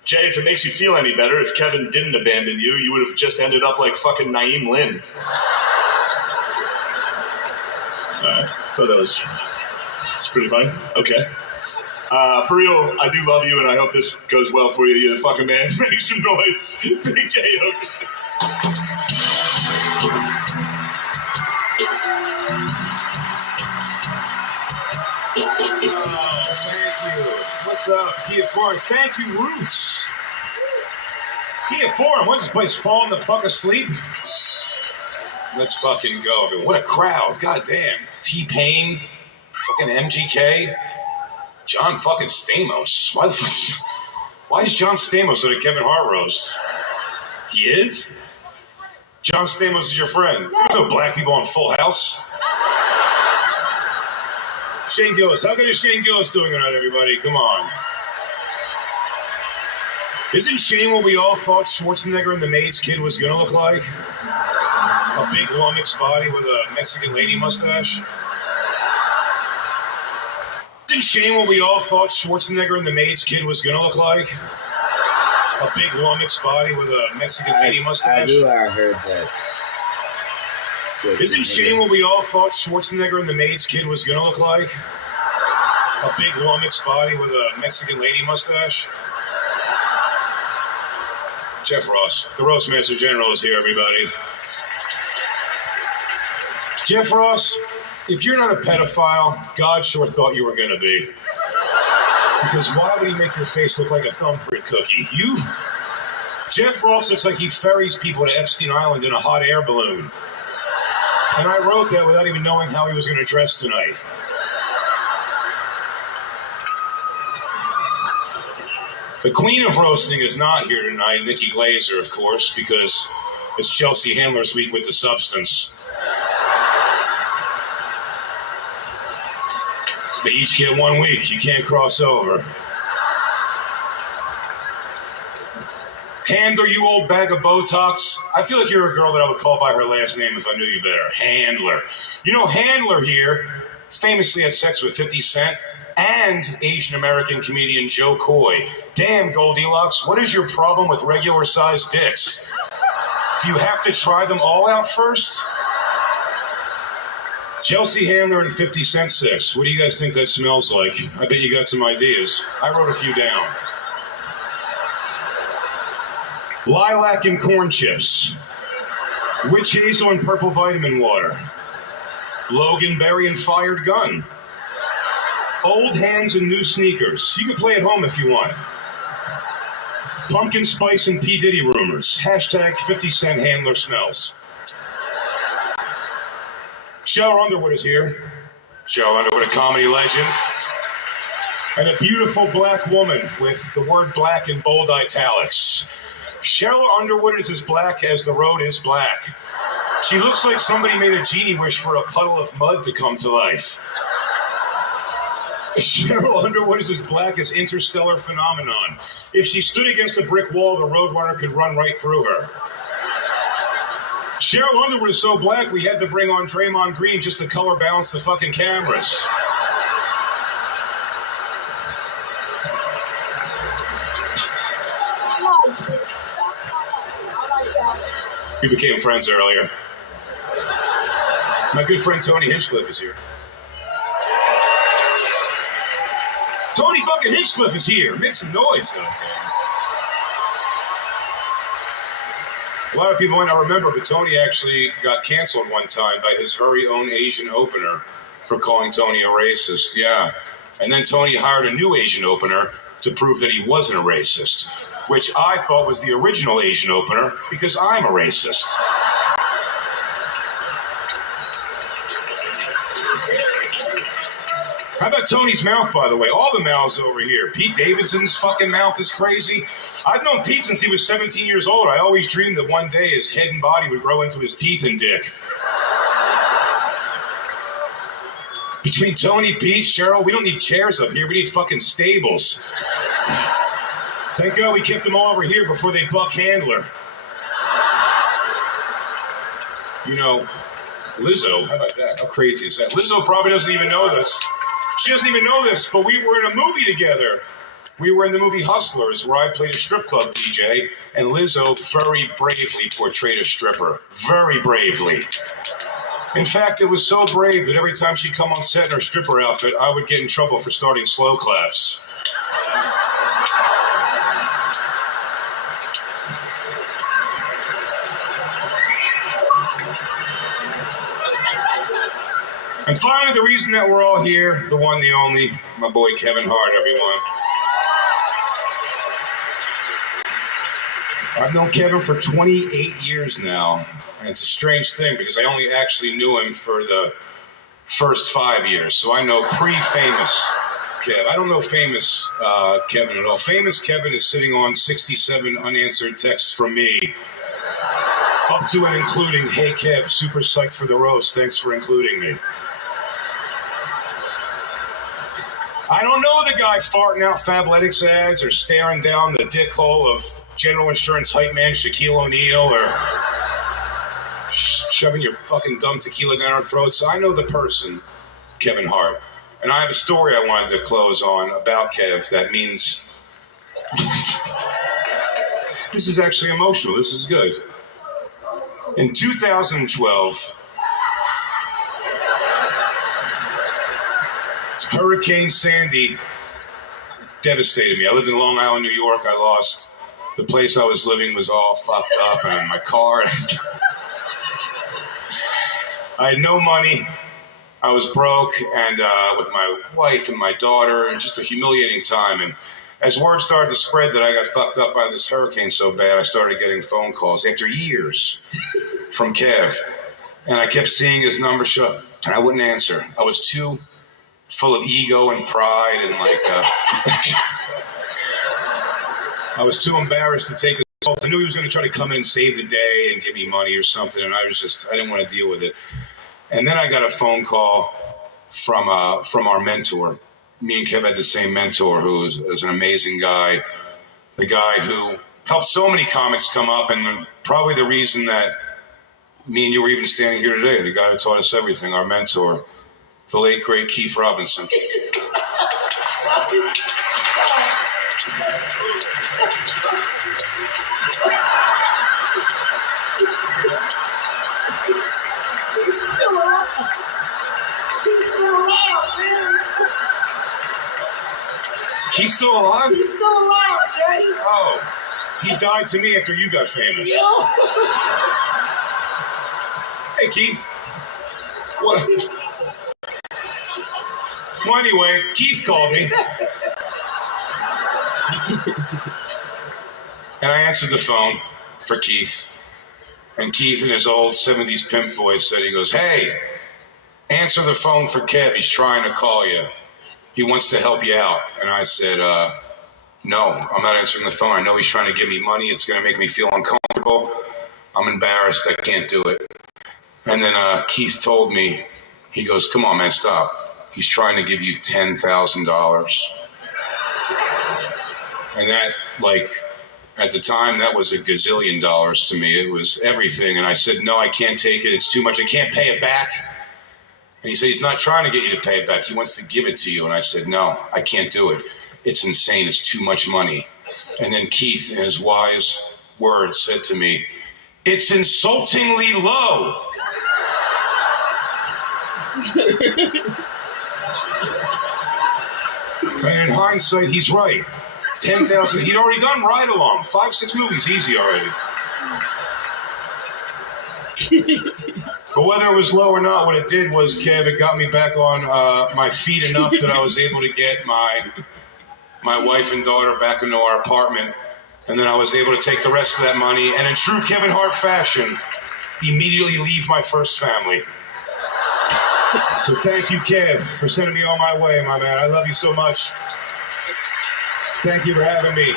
Jay, if it makes you feel any better, if Kevin didn't abandon you, you would have just ended up like fucking Naeem Lynn. Alright, thought that was pretty funny. Okay. For real, I do love you, and I hope this goes well for you. You're the fucking man. Make some noise. Big J. What's up, Kia Forum? Thank you, Roots. Kia Forum, what's this place, falling the fuck asleep? Let's fucking go. What a crowd. God damn. T-Pain, fucking MGK. John fucking Stamos. Why is John Stamos at a Kevin Hart roast? He is? John Stamos is your friend. There's no black people on Full House. Shane Gillis. How good is Shane Gillis doing tonight, everybody? Come on. Isn't Shane what we all thought Schwarzenegger and the Maid's Kid was going to look like? A big lummox body with a Mexican lady mustache? Isn't Shane what we all thought Schwarzenegger and the Maid's Kid was going to look like? A big lummox body with a Mexican lady mustache? I knew I heard that. Isn't Shane what we all thought Schwarzenegger and the Maid's Kid was going to look like? A big lummox body with a Mexican lady mustache? Jeff Ross, the Roastmaster General, is here, everybody. Jeff Ross, if you're not a pedophile, God sure thought you were going to be. Because why would he make your face look like a thumbprint cookie? Jeff Ross looks like he ferries people to Epstein Island in a hot air balloon. And I wrote that without even knowing how he was going to dress tonight. The queen of roasting is not here tonight, Nikki Glaser, of course, because it's Chelsea Handler's week with the substance. They each get 1 week. You can't cross over. Handler, you old bag of Botox. I feel like you're a girl that I would call by her last name if I knew you better. Handler. You know, Handler here famously had sex with 50 Cent and Asian American comedian Joe Coy. Damn, Goldilocks, what is your problem with regular-sized dicks? Do you have to try them all out first? Chelsea Handler and 50 Cent sex. What do you guys think that smells like? I bet you got some ideas. I wrote a few down. Lilac and corn chips. Witch hazel and purple vitamin water. Loganberry and fired gun. Old hands and new sneakers. You can play at home if you want. Pumpkin spice and P. Diddy rumors. Hashtag 50 Cent Handler smells. Cheryl Underwood is here. Cheryl Underwood, a comedy legend. And a beautiful black woman with the word black in bold italics. Cheryl Underwood is as black as the road is black. She looks like somebody made a genie wish for a puddle of mud to come to life. Cheryl Underwood is as black as interstellar phenomenon. If she stood against a brick wall, the Roadrunner could run right through her. Cheryl Underwood is so black, we had to bring on Draymond Green just to color balance the fucking cameras. We became friends earlier. My good friend Tony Hinchcliffe is here. Tony fucking Hinchcliffe is here. Make some noise, okay? A lot of people might not remember, but Tony actually got canceled one time by his very own Asian opener for calling Tony a racist. Yeah. And then Tony hired a new Asian opener to prove that he wasn't a racist, which I thought was the original Asian opener because I'm a racist. How about Tony's mouth, by the way? All the mouths over here. Pete Davidson's fucking mouth is crazy. I've known Pete since he was 17 years old. I always dreamed that one day his head and body would grow into his teeth and dick. Between Tony, Pete, Cheryl, we don't need chairs up here. We need fucking stables. Thank God we kept them all over here before they buck Handler. You know, Lizzo, how about that? How crazy is that? Lizzo probably doesn't even know this. She doesn't even know this, but we were in a movie together. We were in the movie Hustlers, where I played a strip club DJ, and Lizzo very bravely portrayed a stripper. Very bravely. In fact, it was so brave that every time she'd come on set in her stripper outfit, I would get in trouble for starting slow claps. And finally, the reason that we're all here, the one, the only, my boy Kevin Hart, everyone. I've known Kevin for 28 years now, and it's a strange thing because I only actually knew him for the first 5 years. So I know pre-famous Kev. I don't know famous Kevin at all. Famous Kevin is sitting on 67 unanswered texts from me. Up to and including, hey Kev, super psyched for the roast. Thanks for including me. I don't know the guy farting out Fabletics ads or staring down the dick hole of General Insurance hype man Shaquille O'Neal or shoving your fucking dumb tequila down our throats. So I know the person, Kevin Hart. And I have a story I wanted to close on about Kev that means... This is actually emotional. This is good. In 2012, Hurricane Sandy devastated me. I lived in Long Island, New York. I lost the place I was living was all fucked up, and my car. I had no money. I was broke, and with my wife and my daughter, and just a humiliating time. And as word started to spread that I got fucked up by this hurricane so bad, I started getting phone calls after years from Kev. And I kept seeing his number show up, and I wouldn't answer. I was too full of ego and pride, and I was too embarrassed to take his calls. I knew he was going to try to come in and save the day and give me money or something, and I didn't want to deal with it. And then I got a phone call from our mentor. Me and Kev had the same mentor who was an amazing guy, the guy who helped so many comics come up, and probably the reason that me and you were even standing here today, the guy who taught us everything, our mentor, the late, great Keith Robinson. He's still alive? He's still alive, Jay. Oh, he died to me after you got famous. Hey, Keith. What? Well, anyway, Keith called me. And I answered the phone for Keith. And Keith, in his old 70s pimp voice, said, he goes, hey, answer the phone for Kev. He's trying to call you. He wants to help you out. And I said, no, I'm not answering the phone. I know he's trying to give me money. It's going to make me feel uncomfortable. I'm embarrassed. I can't do it. And then Keith told me, he goes, come on, man, stop. He's trying to give you $10,000. And that, at the time, that was a gazillion dollars to me. It was everything. And I said, no, I can't take it. It's too much. I can't pay it back. And he said, he's not trying to get you to pay it back. He wants to give it to you. And I said, no, I can't do it. It's insane. It's too much money. And then Keith, in his wise words, said to me, it's insultingly low. And in hindsight, he's right. 10,000. He'd already done Ride Along. 5-6 movies, easy already. But whether it was low or not, what it did was, Kev, it got me back on my feet enough that I was able to get my wife and daughter back into our apartment. And then I was able to take the rest of that money and, in true Kevin Hart fashion, immediately leave my first family. So thank you, Kev, for sending me on my way, my man. I love you so much. Thank you for having me.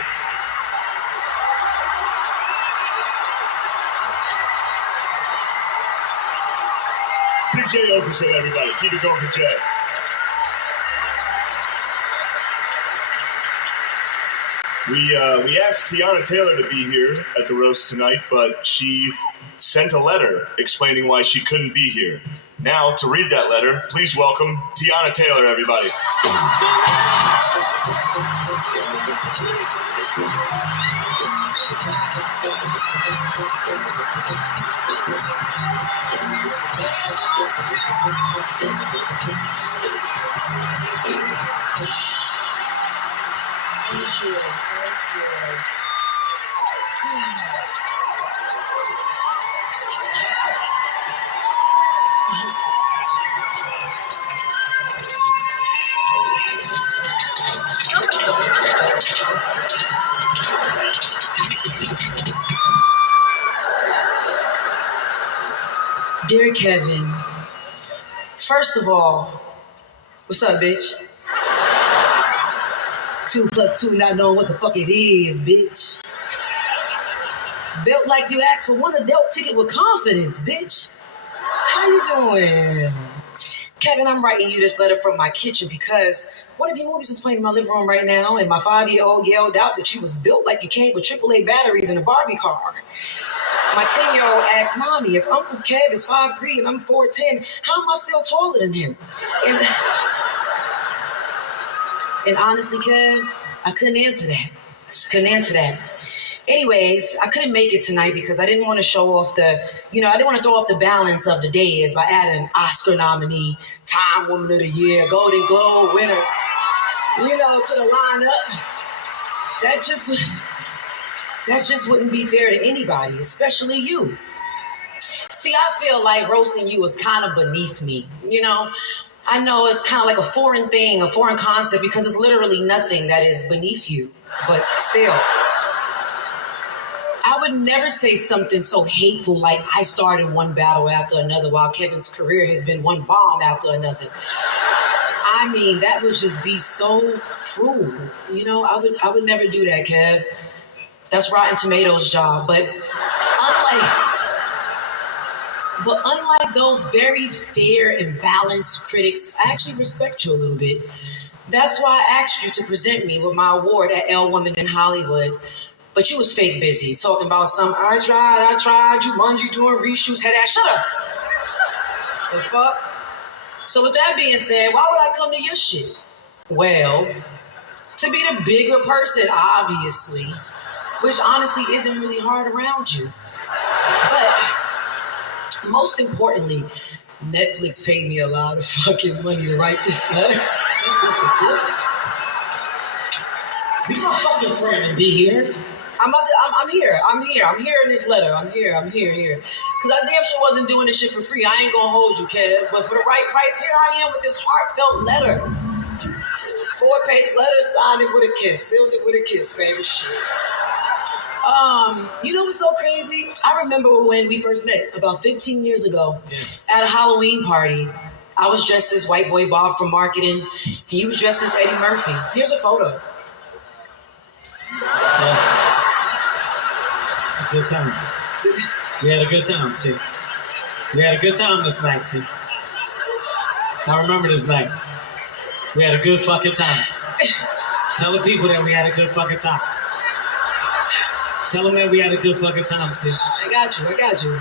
Big J Okerson, everybody. Keep it going for Jay. We asked Tiana Taylor to be here at the roast tonight, but she sent a letter explaining why she couldn't be here. Now, to read that letter, please welcome Tiana Taylor, everybody. Dear Kevin, first of all, what's up, bitch? 2 plus 2 not knowing what the fuck it is, bitch. Built like you asked for one adult ticket with confidence, bitch. How you doing? Kevin, I'm writing you this letter from my kitchen because one of your movies is playing in my living room right now, and my 5-year-old yelled out that you was built like you came with AAA batteries in a Barbie car. My 10-year-old asked Mommy, if Uncle Kev is 5'3" and I'm 4'10", how am I still taller than him? And honestly, Kev, I couldn't answer that. Just couldn't answer that. Anyways, I couldn't make it tonight because I didn't want to show off I didn't want to throw off the balance of the days by adding an Oscar nominee, Time Woman of the Year, Golden Globe winner, to the lineup. That just wouldn't be fair to anybody, especially you. See, I feel like roasting you is kind of beneath me, I know it's kind of like a foreign thing, a foreign concept, because it's literally nothing that is beneath you, but still. I would never say something so hateful like I started one battle after another while Kevin's career has been one bomb after another. I mean, that would just be so cruel. I would never do that, Kev. That's Rotten Tomatoes' job. But unlike those very fair and balanced critics, I actually respect you a little bit. That's why I asked you to present me with my award at L Woman in Hollywood. But you was fake busy, talking about I tried, Jumanji doing reshoots, had that, shut up. The fuck? So with that being said, why would I come to your shit? Well, to be the bigger person, obviously, which honestly isn't really hard around you. But most importantly, Netflix paid me a lot of fucking money to write this letter. Be my fucking friend and be here. I'm here in this letter. I'm here. Because I damn sure wasn't doing this shit for free. I ain't gonna hold you, Kev. But for the right price, here I am with this heartfelt letter. 4-page letter, signed it with a kiss. Sealed it with a kiss, baby. Shit. You know what's so crazy? I remember when we first met about 15 years ago at a Halloween party. I was dressed as White Boy Bob from marketing, and you was dressed as Eddie Murphy. Here's a photo. Yeah. It's a good time. We had a good time, T. We had a good time this night, T. I remember this night. We had a good fucking time. Tell the people that we had a good fucking time. Tell them that we had a good fucking time, T. I got you.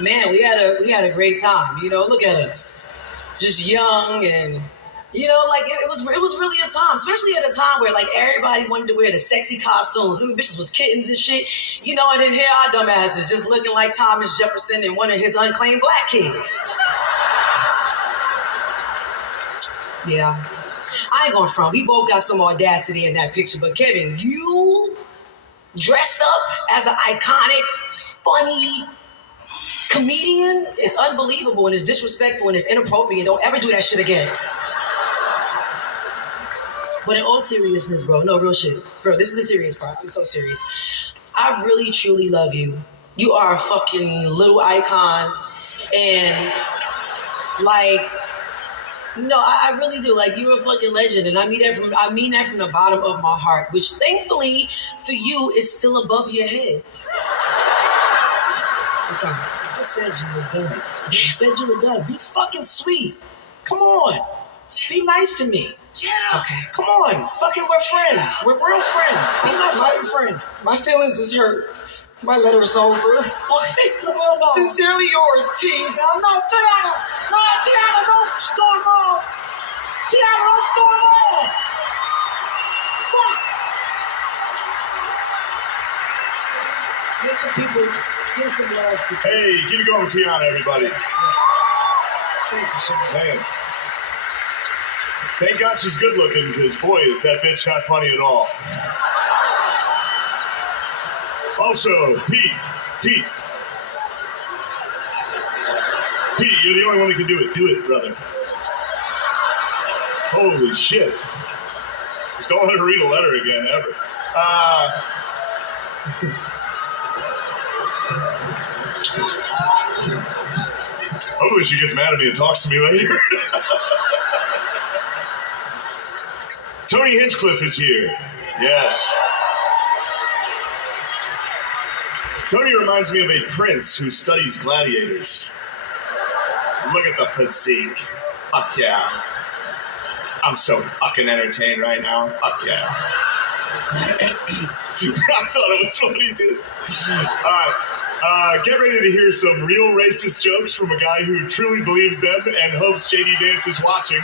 Man, we had a great time. Look at us. Just young and it was really a time, especially at a time where everybody wanted to wear the sexy costumes. We bitches was kittens and shit, and then here our dumbasses just looking like Thomas Jefferson and one of his unclaimed black kids. Yeah, I ain't gonna front. We both got some audacity in that picture, but Kevin, you dressed up as an iconic, funny comedian is unbelievable and it's disrespectful and it's inappropriate. Don't ever do that shit again. But in all seriousness, bro, no, real shit. Bro, this is the serious part. I'm so serious. I really, truly love you. You are a fucking little icon. And, no, I really do. You're a fucking legend. And I mean that from the bottom of my heart, which thankfully for you is still above your head. I'm sorry. I said you was done. I said you were done. Be fucking sweet. Come on. Be nice to me. Yeah. Okay. Come on. Fucking we're friends. We're real friends. Be my fucking friend. My feelings is hurt. My letter's over. No. Sincerely yours, T. No, Tiana. No, Tiana, don't storm off. Tiana, don't storm off. Fuck. Make the people give some love. Hey, keep it going, Tiana, everybody. Man. Thank God she's good looking, because boy, is that bitch not funny at all. Also, Pete, you're the only one who can do it. Do it, brother. Holy shit. Just don't let her read a letter again, ever. Hopefully she gets mad at me and talks to me later. Tony Tony Hinchcliffe is here. Yes. Tony reminds me of a prince who studies gladiators. Look at the physique. Fuck yeah. I'm so fucking entertained right now. Fuck yeah. I thought it was funny, dude. All right. Get ready to hear some real racist jokes from a guy who truly believes them and hopes JD Vance is watching.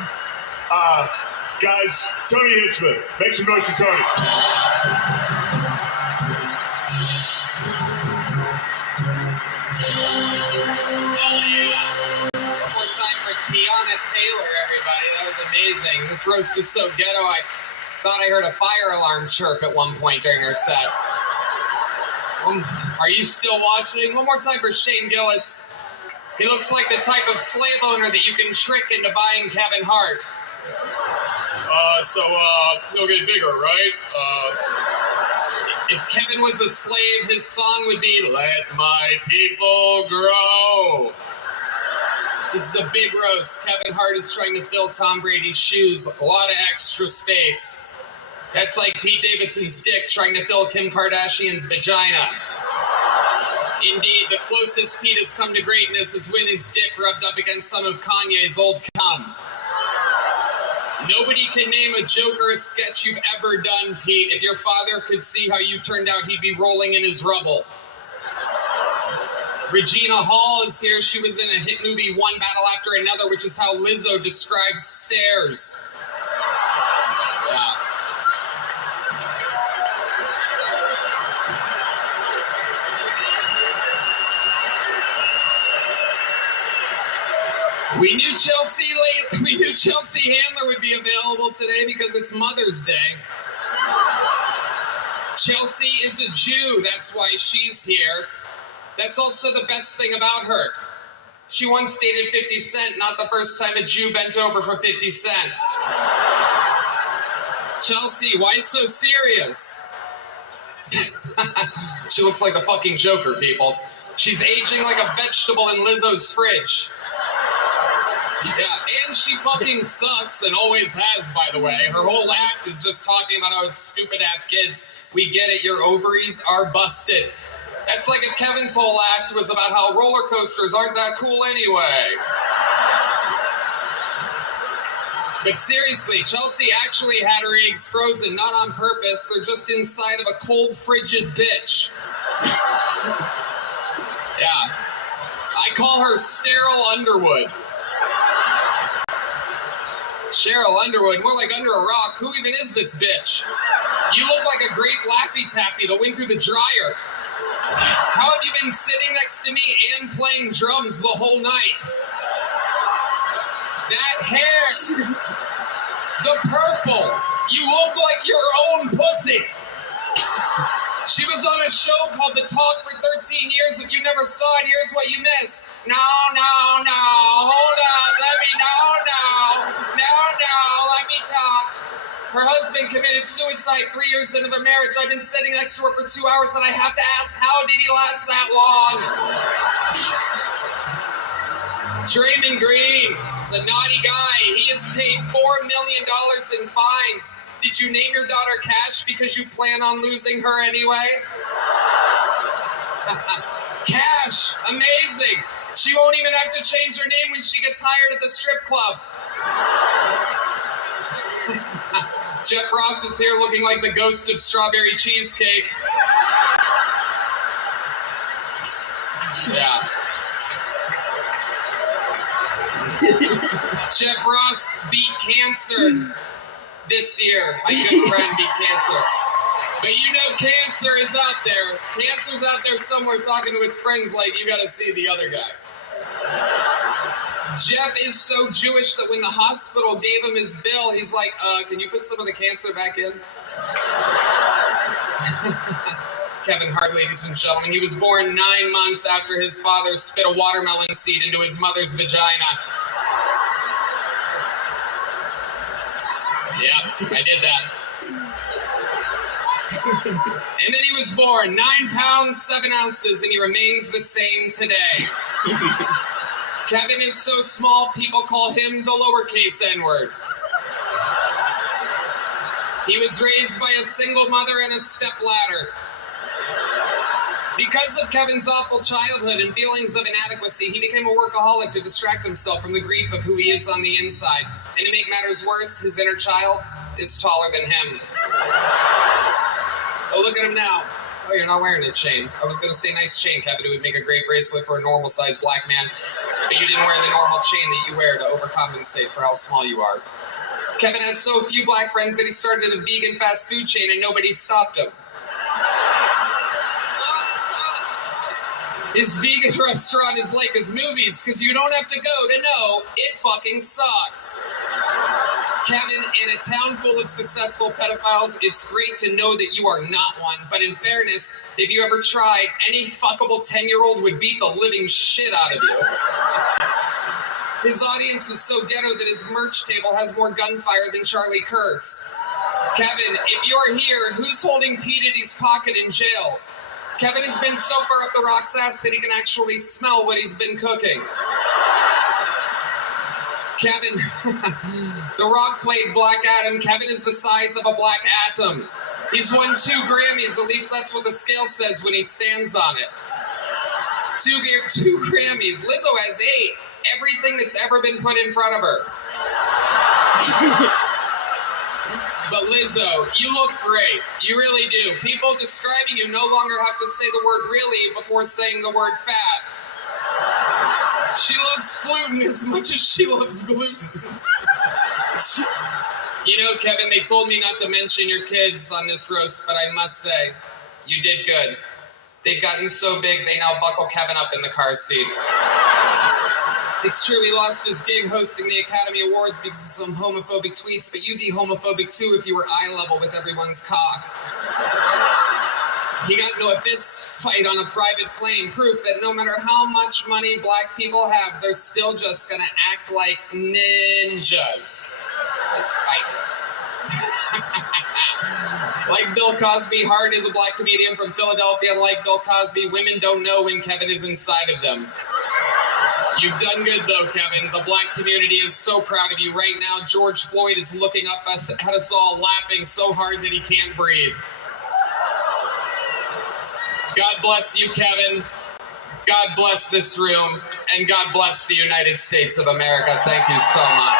Guys, Tony Hinchcliffe. Make some noise for Tony. Tiana Taylor, everybody. That was amazing. This roast is so ghetto, I thought I heard a fire alarm chirp at one point during her set. Are you still watching? One more time for Shane Gillis. He looks like the type of slave owner that you can trick into buying Kevin Hart. He'll get bigger, right? If Kevin was a slave, his song would be, "Let my people grow." This is a big roast. Kevin Hart is trying to fill Tom Brady's shoes. A lot of extra space. That's like Pete Davidson's dick trying to fill Kim Kardashian's vagina. Indeed, the closest Pete has come to greatness is when his dick rubbed up against some of Kanye's old cum. Nobody can name a joke or a sketch you've ever done, Pete. If your father could see how you turned out, he'd be rolling in his rubble. Regina Hall is here. She was in a hit movie, One Battle After Another, which is how Lizzo describes stairs. Yeah. We knew Chelsea Handler would be available today because it's Mother's Day. Chelsea is a Jew. That's why she's here. That's also the best thing about her. She once dated 50 Cent, not the first time a Jew bent over for 50 Cent. Chelsea, why so serious? She looks like the fucking Joker, people. She's aging like a vegetable in Lizzo's fridge. Yeah, and she fucking sucks and always has, by the way. Her whole act is just talking about how it's stupid to have kids. We get it, your ovaries are busted. That's like if Kevin's whole act was about how roller coasters aren't that cool anyway. But seriously, Chelsea actually had her eggs frozen, not on purpose. They're just inside of a cold, frigid bitch. Yeah. I call her Sterile Underwood. Cheryl Underwood, more like under a rock. Who even is this bitch? You look like a great Laffy Taffy that went through the dryer. How have you been sitting next to me and playing drums the whole night? That hair, the purple, you look like your own pussy. She was on a show called The Talk for 13 years. If you never saw it, here's what you missed. No, hold up, let me talk. Her husband committed suicide 3 years into their marriage. I've been sitting next to her for 2 hours and I have to ask, how did he last that long? Draymond Green is a naughty guy. He has paid $4 million in fines. Did you name your daughter Cash because you plan on losing her anyway? Cash, amazing. She won't even have to change her name when she gets hired at the strip club. Jeff Ross is here looking like the ghost of strawberry cheesecake. Yeah. Jeff Ross beat cancer this year. My good friend beat cancer. But you know cancer is out there. Cancer's out there somewhere talking to its friends like, you gotta see the other guy. Jeff is so Jewish that when the hospital gave him his bill, he's like, can you put some of the cancer back in? Kevin Hart, ladies and gentlemen. He was born 9 months after his father spit a watermelon seed into his mother's vagina. Yeah, I did that. And then he was born 9 pounds, 7 ounces, and he remains the same today. Kevin is so small, people call him the lowercase N-word. He was raised by a single mother and a stepladder. Because of Kevin's awful childhood and feelings of inadequacy, he became a workaholic to distract himself from the grief of who he is on the inside. And to make matters worse, his inner child is taller than him. Oh, look at him now. Oh, you're not wearing a chain. I was going to say nice chain, Kevin. It would make a great bracelet for a normal-sized black man. But you didn't wear the normal chain that you wear to overcompensate for how small you are. Kevin has so few black friends that he started a vegan fast food chain and nobody stopped him. His vegan restaurant is like his movies, because you don't have to go to know it fucking sucks. Kevin, in a town full of successful pedophiles, it's great to know that you are not one. But in fairness, if you ever tried, any fuckable 10-year-old would beat the living shit out of you. His audience is so ghetto that his merch table has more gunfire than Charlie Kirk's. Kevin, if you're here, who's holding P. Diddy's pocket in jail? Kevin has been so far up the Rock's ass that he can actually smell what he's been cooking. Kevin, The Rock played Black Adam. Kevin is the size of a black atom. He's won 2 Grammys, at least that's what the scale says when he stands on it. 2 Grammys. Lizzo has 8. Everything that's ever been put in front of her. But Lizzo, you look great. You really do. People describing you no longer have to say the word really before saying the word fat. She loves gluten as much as she loves gluten. You know, Kevin, they told me not to mention your kids on this roast, but I must say, you did good. They've gotten so big, they now buckle Kevin up in the car seat. It's true, he lost his gig hosting the Academy Awards because of some homophobic tweets, but you'd be homophobic too if you were eye level with everyone's cock. He got into a fist fight on a private plane, proof that no matter how much money black people have, they're still just gonna act like ninjas. Let's fight. Like Bill Cosby, Hart is a black comedian from Philadelphia, and like Bill Cosby, women don't know when Kevin is inside of them. You've done good, though, Kevin. The black community is so proud of you. Right now, George Floyd is looking up at us all, laughing so hard that he can't breathe. God bless you, Kevin. God bless this room. And God bless the United States of America. Thank you so much.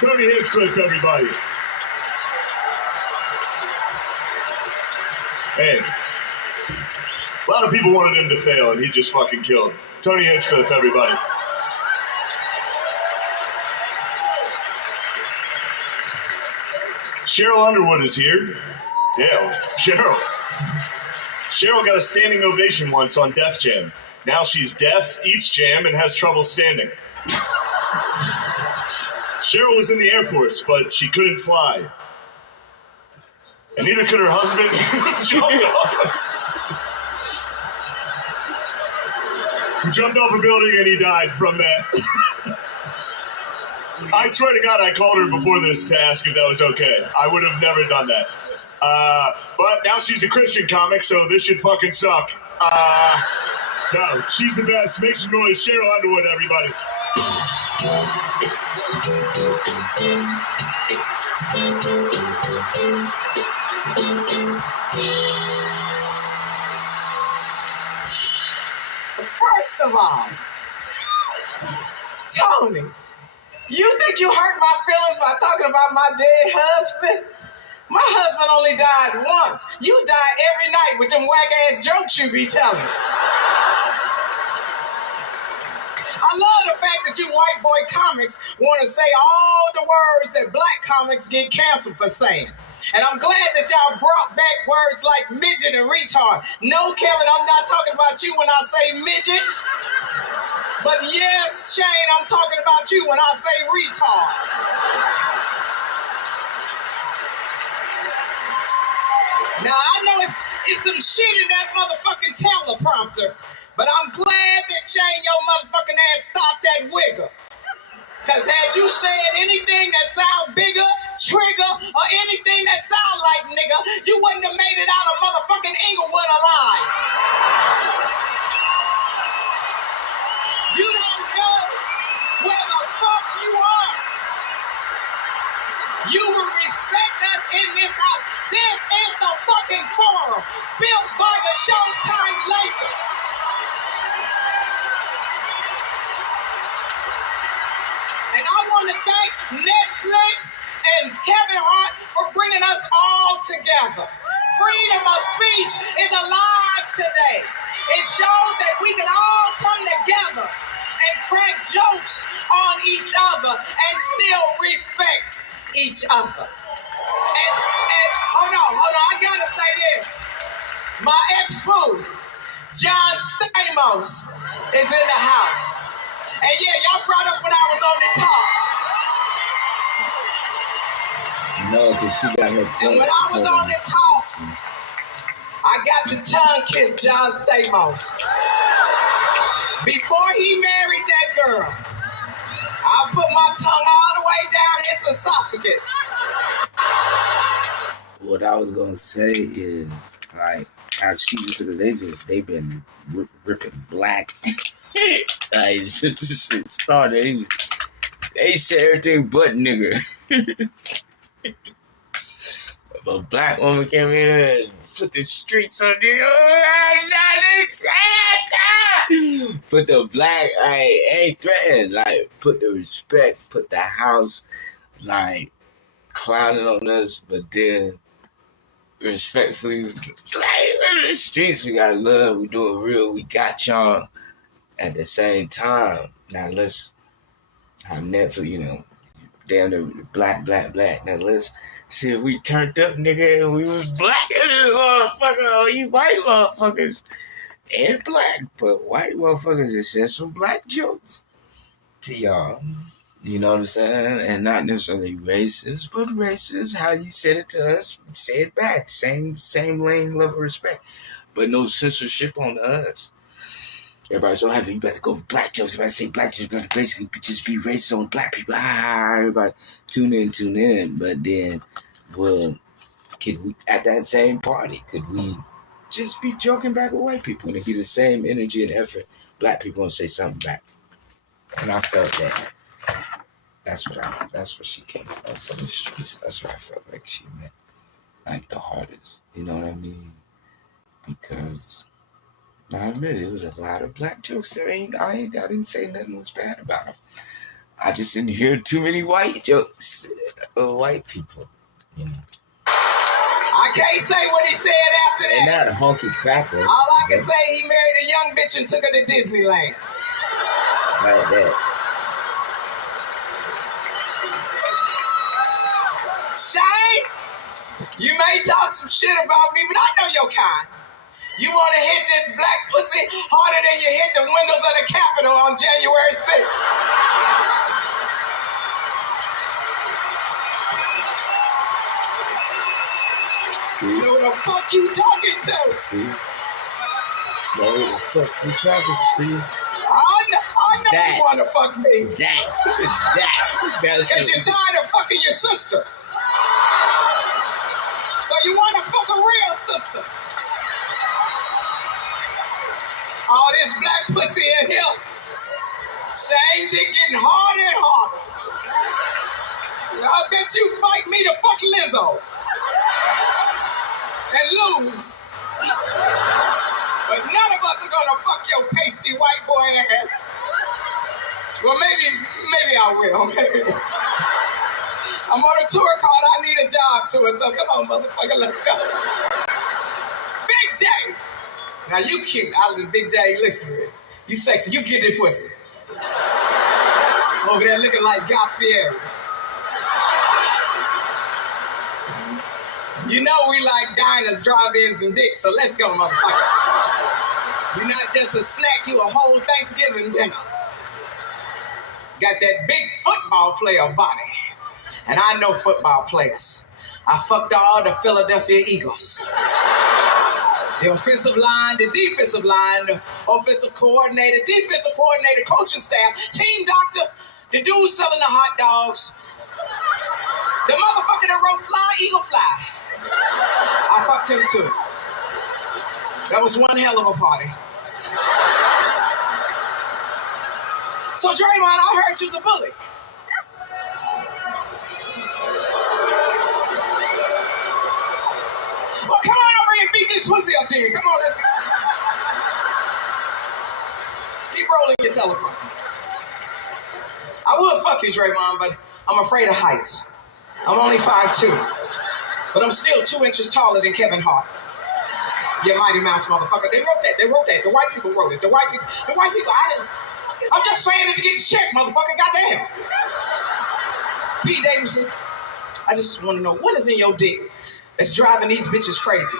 Tony Hinchcliffe, everybody. Hey, a lot of people wanted him to fail, and he just fucking killed. Tony Hinchcliffe, everybody. Cheryl Underwood is here. Yeah, Cheryl. Cheryl got a standing ovation once on Def Jam. Now she's deaf, eats jam, and has trouble standing. Cheryl was in the Air Force, but she couldn't fly. And neither could her husband. He jumped off a building and he died from that. I swear to God, I called her before this to ask if that was okay. I would have never done that. But now she's a Christian comic, so this should fucking suck. No, she's the best. Make some noise. Cheryl Underwood, everybody. First of all, Tony, you think you hurt my feelings by talking about my dead husband? My husband only died once. You die every night with them whack-ass jokes you be telling. I love the fact that you white boy comics want to say all the words that black comics get canceled for saying. And I'm glad that y'all brought back words like midget and retard. No, Kevin, I'm not talking about you when I say midget. But yes, Shane, I'm talking about you when I say retard. Now, I know it's some shit in that motherfucking teleprompter, but I'm glad that Shane, your motherfucking ass stopped that wigger. Because had you said anything that sound bigger, Trigger, or anything that sound like nigga, you wouldn't have made it out of motherfucking Inglewood alive. You don't know where the fuck you are. You will respect us in this house. This is the fucking forum built by the Showtime Lakers. And I want to thank Netflix and Kevin Hart for bringing us all together. Freedom of speech is alive today. It shows that we can all come together and crack jokes on each other and still respect each other. And hold on, I gotta say this. My ex-boo, John Stamos, is in the house. And yeah, y'all brought up when I was on the top. No, because she got her. And when I was on the top, I got to tongue kiss John Stamos. Before he married that girl, I put my tongue all the way down his esophagus. What I was gonna say is, like, as because they've been ripping black. Like, this shit started. They said everything but nigger. If a black woman came in and put the streets on there, put the black, I ain't threatened. Like, put the respect, put the house, like, clowning on us, but then respectfully, like, in the streets, we got love, we do it real, we got y'all. At the same time, now let's have Netflix, damn the black. Now let's see if we turned up, nigga, and we was black in this motherfucker. All you white motherfuckers and black, but white motherfuckers that said some black jokes to y'all. You know what I'm saying? And not necessarily racist, but racist. How you said it to us, say it back. Same lane level of respect, but no censorship on us. Everybody's so happy. You better go with black jokes. Everybody say black jokes. You better basically just be racist on black people. Everybody tune in. But then, well, could we, at that same party, could we just be joking back with white people? And it'd be the same energy and effort. Black people won't say something back. And I felt that. That's what she came from the streets. That's what I felt like she meant. Like the hardest. You know what I mean? Because I admit it was a lot of black jokes that I didn't say nothing was bad about them. I just didn't hear too many white jokes of white people. I can't say what he said after that. And not a honky cracker. All I can say, he married a young bitch and took her to Disneyland. Like that. Shane, you may talk some shit about me, but I know your kind. You want to hit this black pussy harder than you hit the windows of the Capitol on January 6th. See? You know what the fuck you talking to? See? Know what the fuck you talking to? See? I know that, you want to fuck me. That's because you're tired of fucking your sister. So you want to fuck a real sister. All this black pussy in here. Shane dick getting harder and harder. I bet you fight me to fuck Lizzo. And lose. But none of us are gonna fuck your pasty white boy ass. Well, maybe I will. Maybe. I'm on a tour called I Need a Job tour, so come on, motherfucker, let's go. Big J. Now you cute. I was Big J, listen to me. You sexy. You get the pussy. Over there looking like Guy Fieri. You know we like diners, drive-ins, and dicks, so let's go, motherfucker. You're not just a snack, you a whole Thanksgiving dinner. Got that big football player body. And I know football players. I fucked all the Philadelphia Eagles. The offensive line, the defensive line, the offensive coordinator, defensive coordinator, coaching staff, team doctor, the dude selling the hot dogs. The motherfucker that wrote Fly, Eagle Fly. I fucked him too. That was one hell of a party. So Draymond, I heard you was a bully. Well, come on over here and beat this pussy up there. Come on, let's go. Keep rolling your telephone. I would fuck you, Draymond, but I'm afraid of heights. I'm only 5'2", but I'm still 2 inches taller than Kevin Hart. You Mighty Mouse motherfucker. They wrote that. The white people wrote it. The white people, I'm just saying it to get the check, motherfucker. Goddamn. P. Davidson, I just want to know, what is in your dick that's driving these bitches crazy?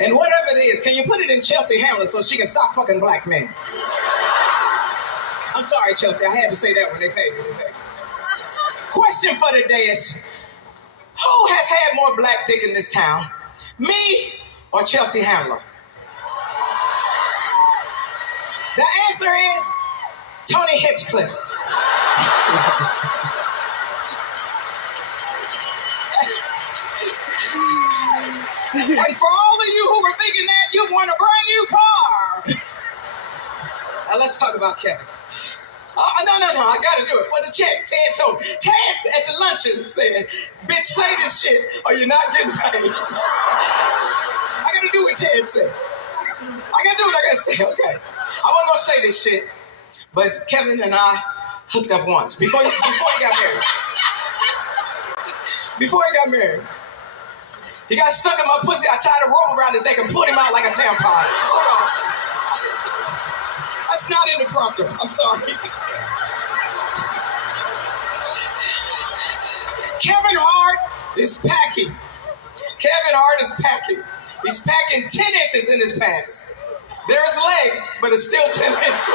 And whatever it is, can you put it in Chelsea Handler so she can stop fucking black men? I'm sorry, Chelsea. I had to say that when they paid me today. Question for the day is, who has had more black dick in this town? Me or Chelsea Handler? The answer is Tony Hinchcliffe. And for all of you who were thinking that, you want a brand new car. Now let's talk about Kevin. No, I gotta do it for the check. Ted told me. Ted at the luncheon said, bitch, say this shit or you're not getting paid. I gotta do what Ted said. I gotta do what I gotta say, okay. I wasn't gonna say this shit, but Kevin and I hooked up once before he got married. Before he got married. He got stuck in my pussy. I tried to roll around his neck and put him out like a tampon. Hold on. That's not in the prompter. I'm sorry. Kevin Hart is packing. Kevin Hart is packing. He's packing 10 inches in his pants. There is legs, but it's still 10 inches.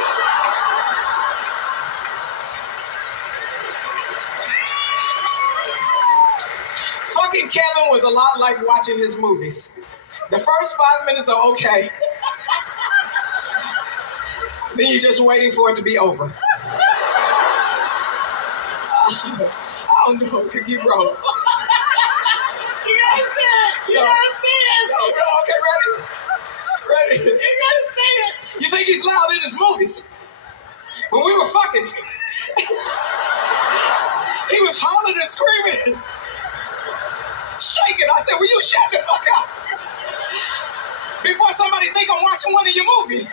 Fucking Kevin was a lot like watching his movies. The first 5 minutes are okay. Then you're just waiting for it to be over. I don't know, could you roll? You gotta say it! You gotta say it! Okay, ready? You gotta say it! You think he's loud in his movies? When we were fucking, he was hollering and screaming, shaking. I said, will you shut the fuck up? Before somebody think I'm watching one of your movies.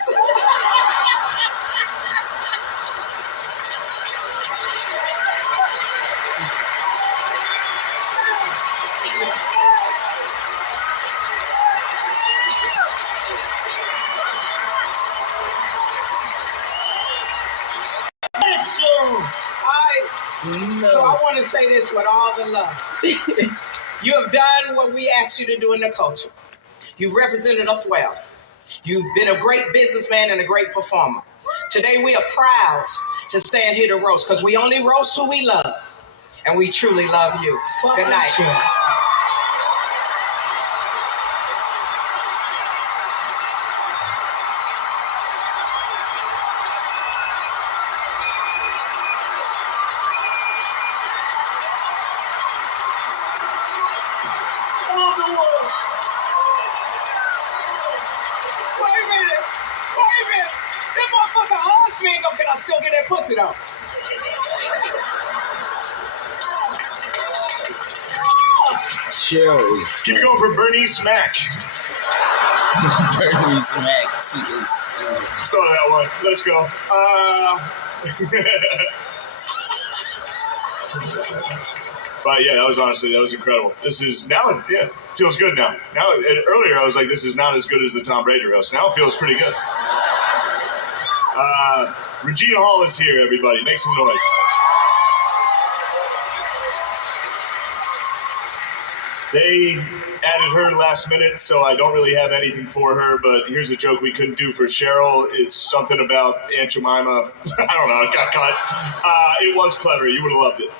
So I want to say this with all the love. You have done what we asked you to do in the culture. You've represented us well. You've been a great businessman and a great performer. Today we are proud to stand here to roast because we only roast who we love. And we truly love you. Good night. Can I still get that pussy though? Chill. Keep going for Bernie Smack. Bernie Smack. She is. Saw that one. Let's go. But yeah, that was incredible. This is now, yeah, feels good now. Now, earlier I was like, this is not as good as the Tom Brady roast. Now it feels pretty good. Regina Hall is here, everybody. Make some noise. They added her last minute, so I don't really have anything for her, but here's a joke we couldn't do for Cheryl. It's something about Aunt Jemima. I don't know, it got cut. It was clever. You would have loved it.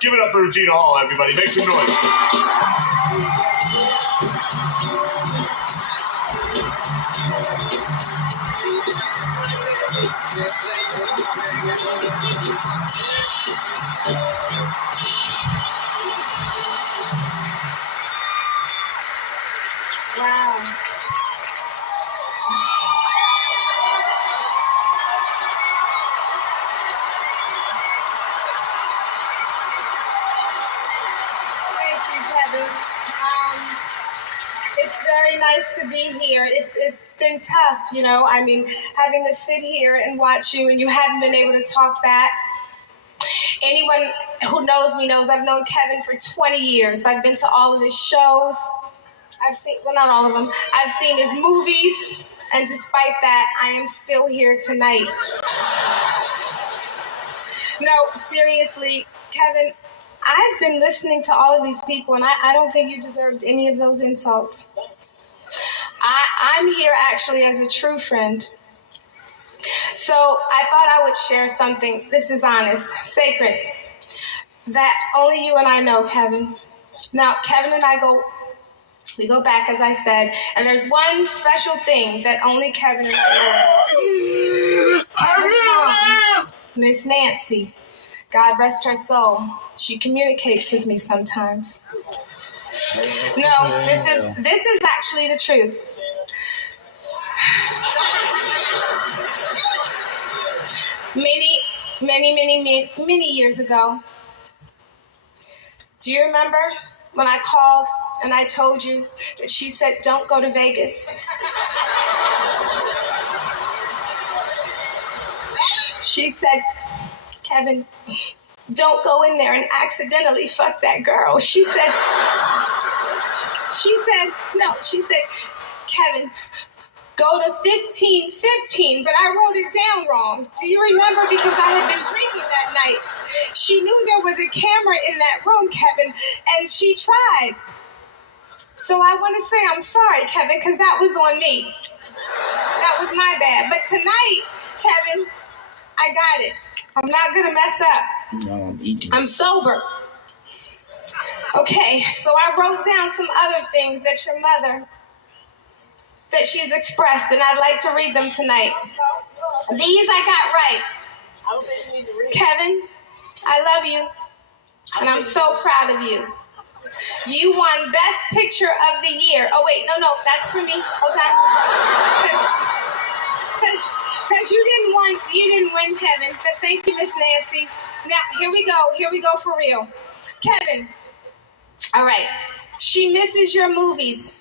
Give it up for Regina Hall, everybody. Make some noise. Wow. Thank you, Kevin. It's very nice to be here. It's been tough, you know. I mean, having to sit here and watch you and you haven't been able to talk back. Anyone who knows me knows I've known Kevin for 20 years. I've been to all of his shows. I've seen, well, not all of them. I've seen his movies. And despite that, I am still here tonight. No, seriously, Kevin, I've been listening to all of these people, and I don't think you deserved any of those insults. I'm here actually as a true friend. So I thought I would share something, this is honest, sacred, that only you and I know, Kevin. Now, Kevin and I we go back, as I said, and there's one special thing that only Kevin and I know about. Miss Nancy, God rest her soul. She communicates with me sometimes. No, this is actually the truth. Many years ago, do you remember when I called and I told you that she said, don't go to Vegas? She said, Kevin, don't go in there and accidentally fuck that girl. She said, Kevin, go to 1515, but I wrote it down wrong. Do you remember? Because I had been drinking that night. She knew there was a camera in that room, Kevin, and she tried. So I want to say I'm sorry, Kevin, because that was on me. That was my bad. But tonight, Kevin, I got it. I'm not going to mess up. No, I'm eating. I'm sober. Okay, so I wrote down some other things that your mother, that she's expressed, and I'd like to read them tonight. These I got right. Kevin, I love you, and I'm so proud of you. You won Best Picture of the Year. Oh, wait, no, that's for me. Hold on. Because you didn't win, Kevin, but thank you, Miss Nancy. Now, here we go for real. Kevin, all right, she misses your movies.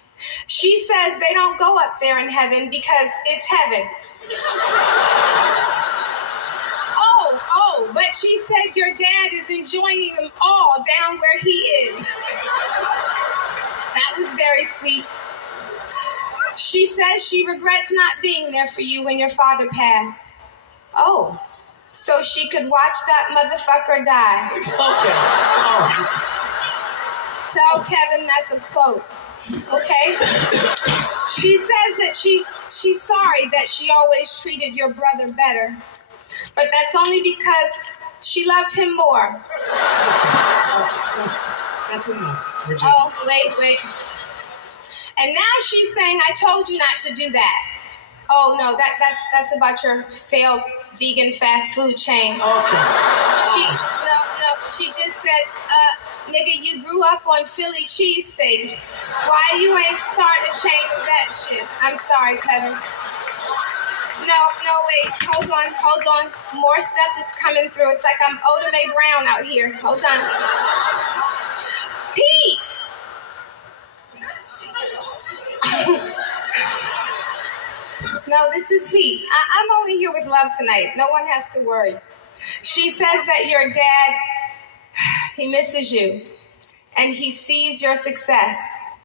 She says they don't go up there in heaven because it's heaven. Oh, but she said your dad is enjoying them all down where he is. That was very sweet. She says she regrets not being there for you when your father passed. Oh, so she could watch that motherfucker die. Okay. Tell Kevin that's a quote. Okay? She says that she's sorry that she always treated your brother better. But that's only because she loved him more. That's enough, Virginia. Oh, wait. And now she's saying I told you not to do that. Oh no, that's about your failed vegan fast food chain. Okay. She just said, nigga, you grew up on Philly cheesesteaks. Why you ain't started a chain of that shit? I'm sorry, Kevin. No, wait, hold on. More stuff is coming through. It's like I'm Oda Mae Brown out here. Hold on. Pete! No, this is sweet. I'm only here with love tonight. No one has to worry. She says that your dad, he misses you, and he sees your success.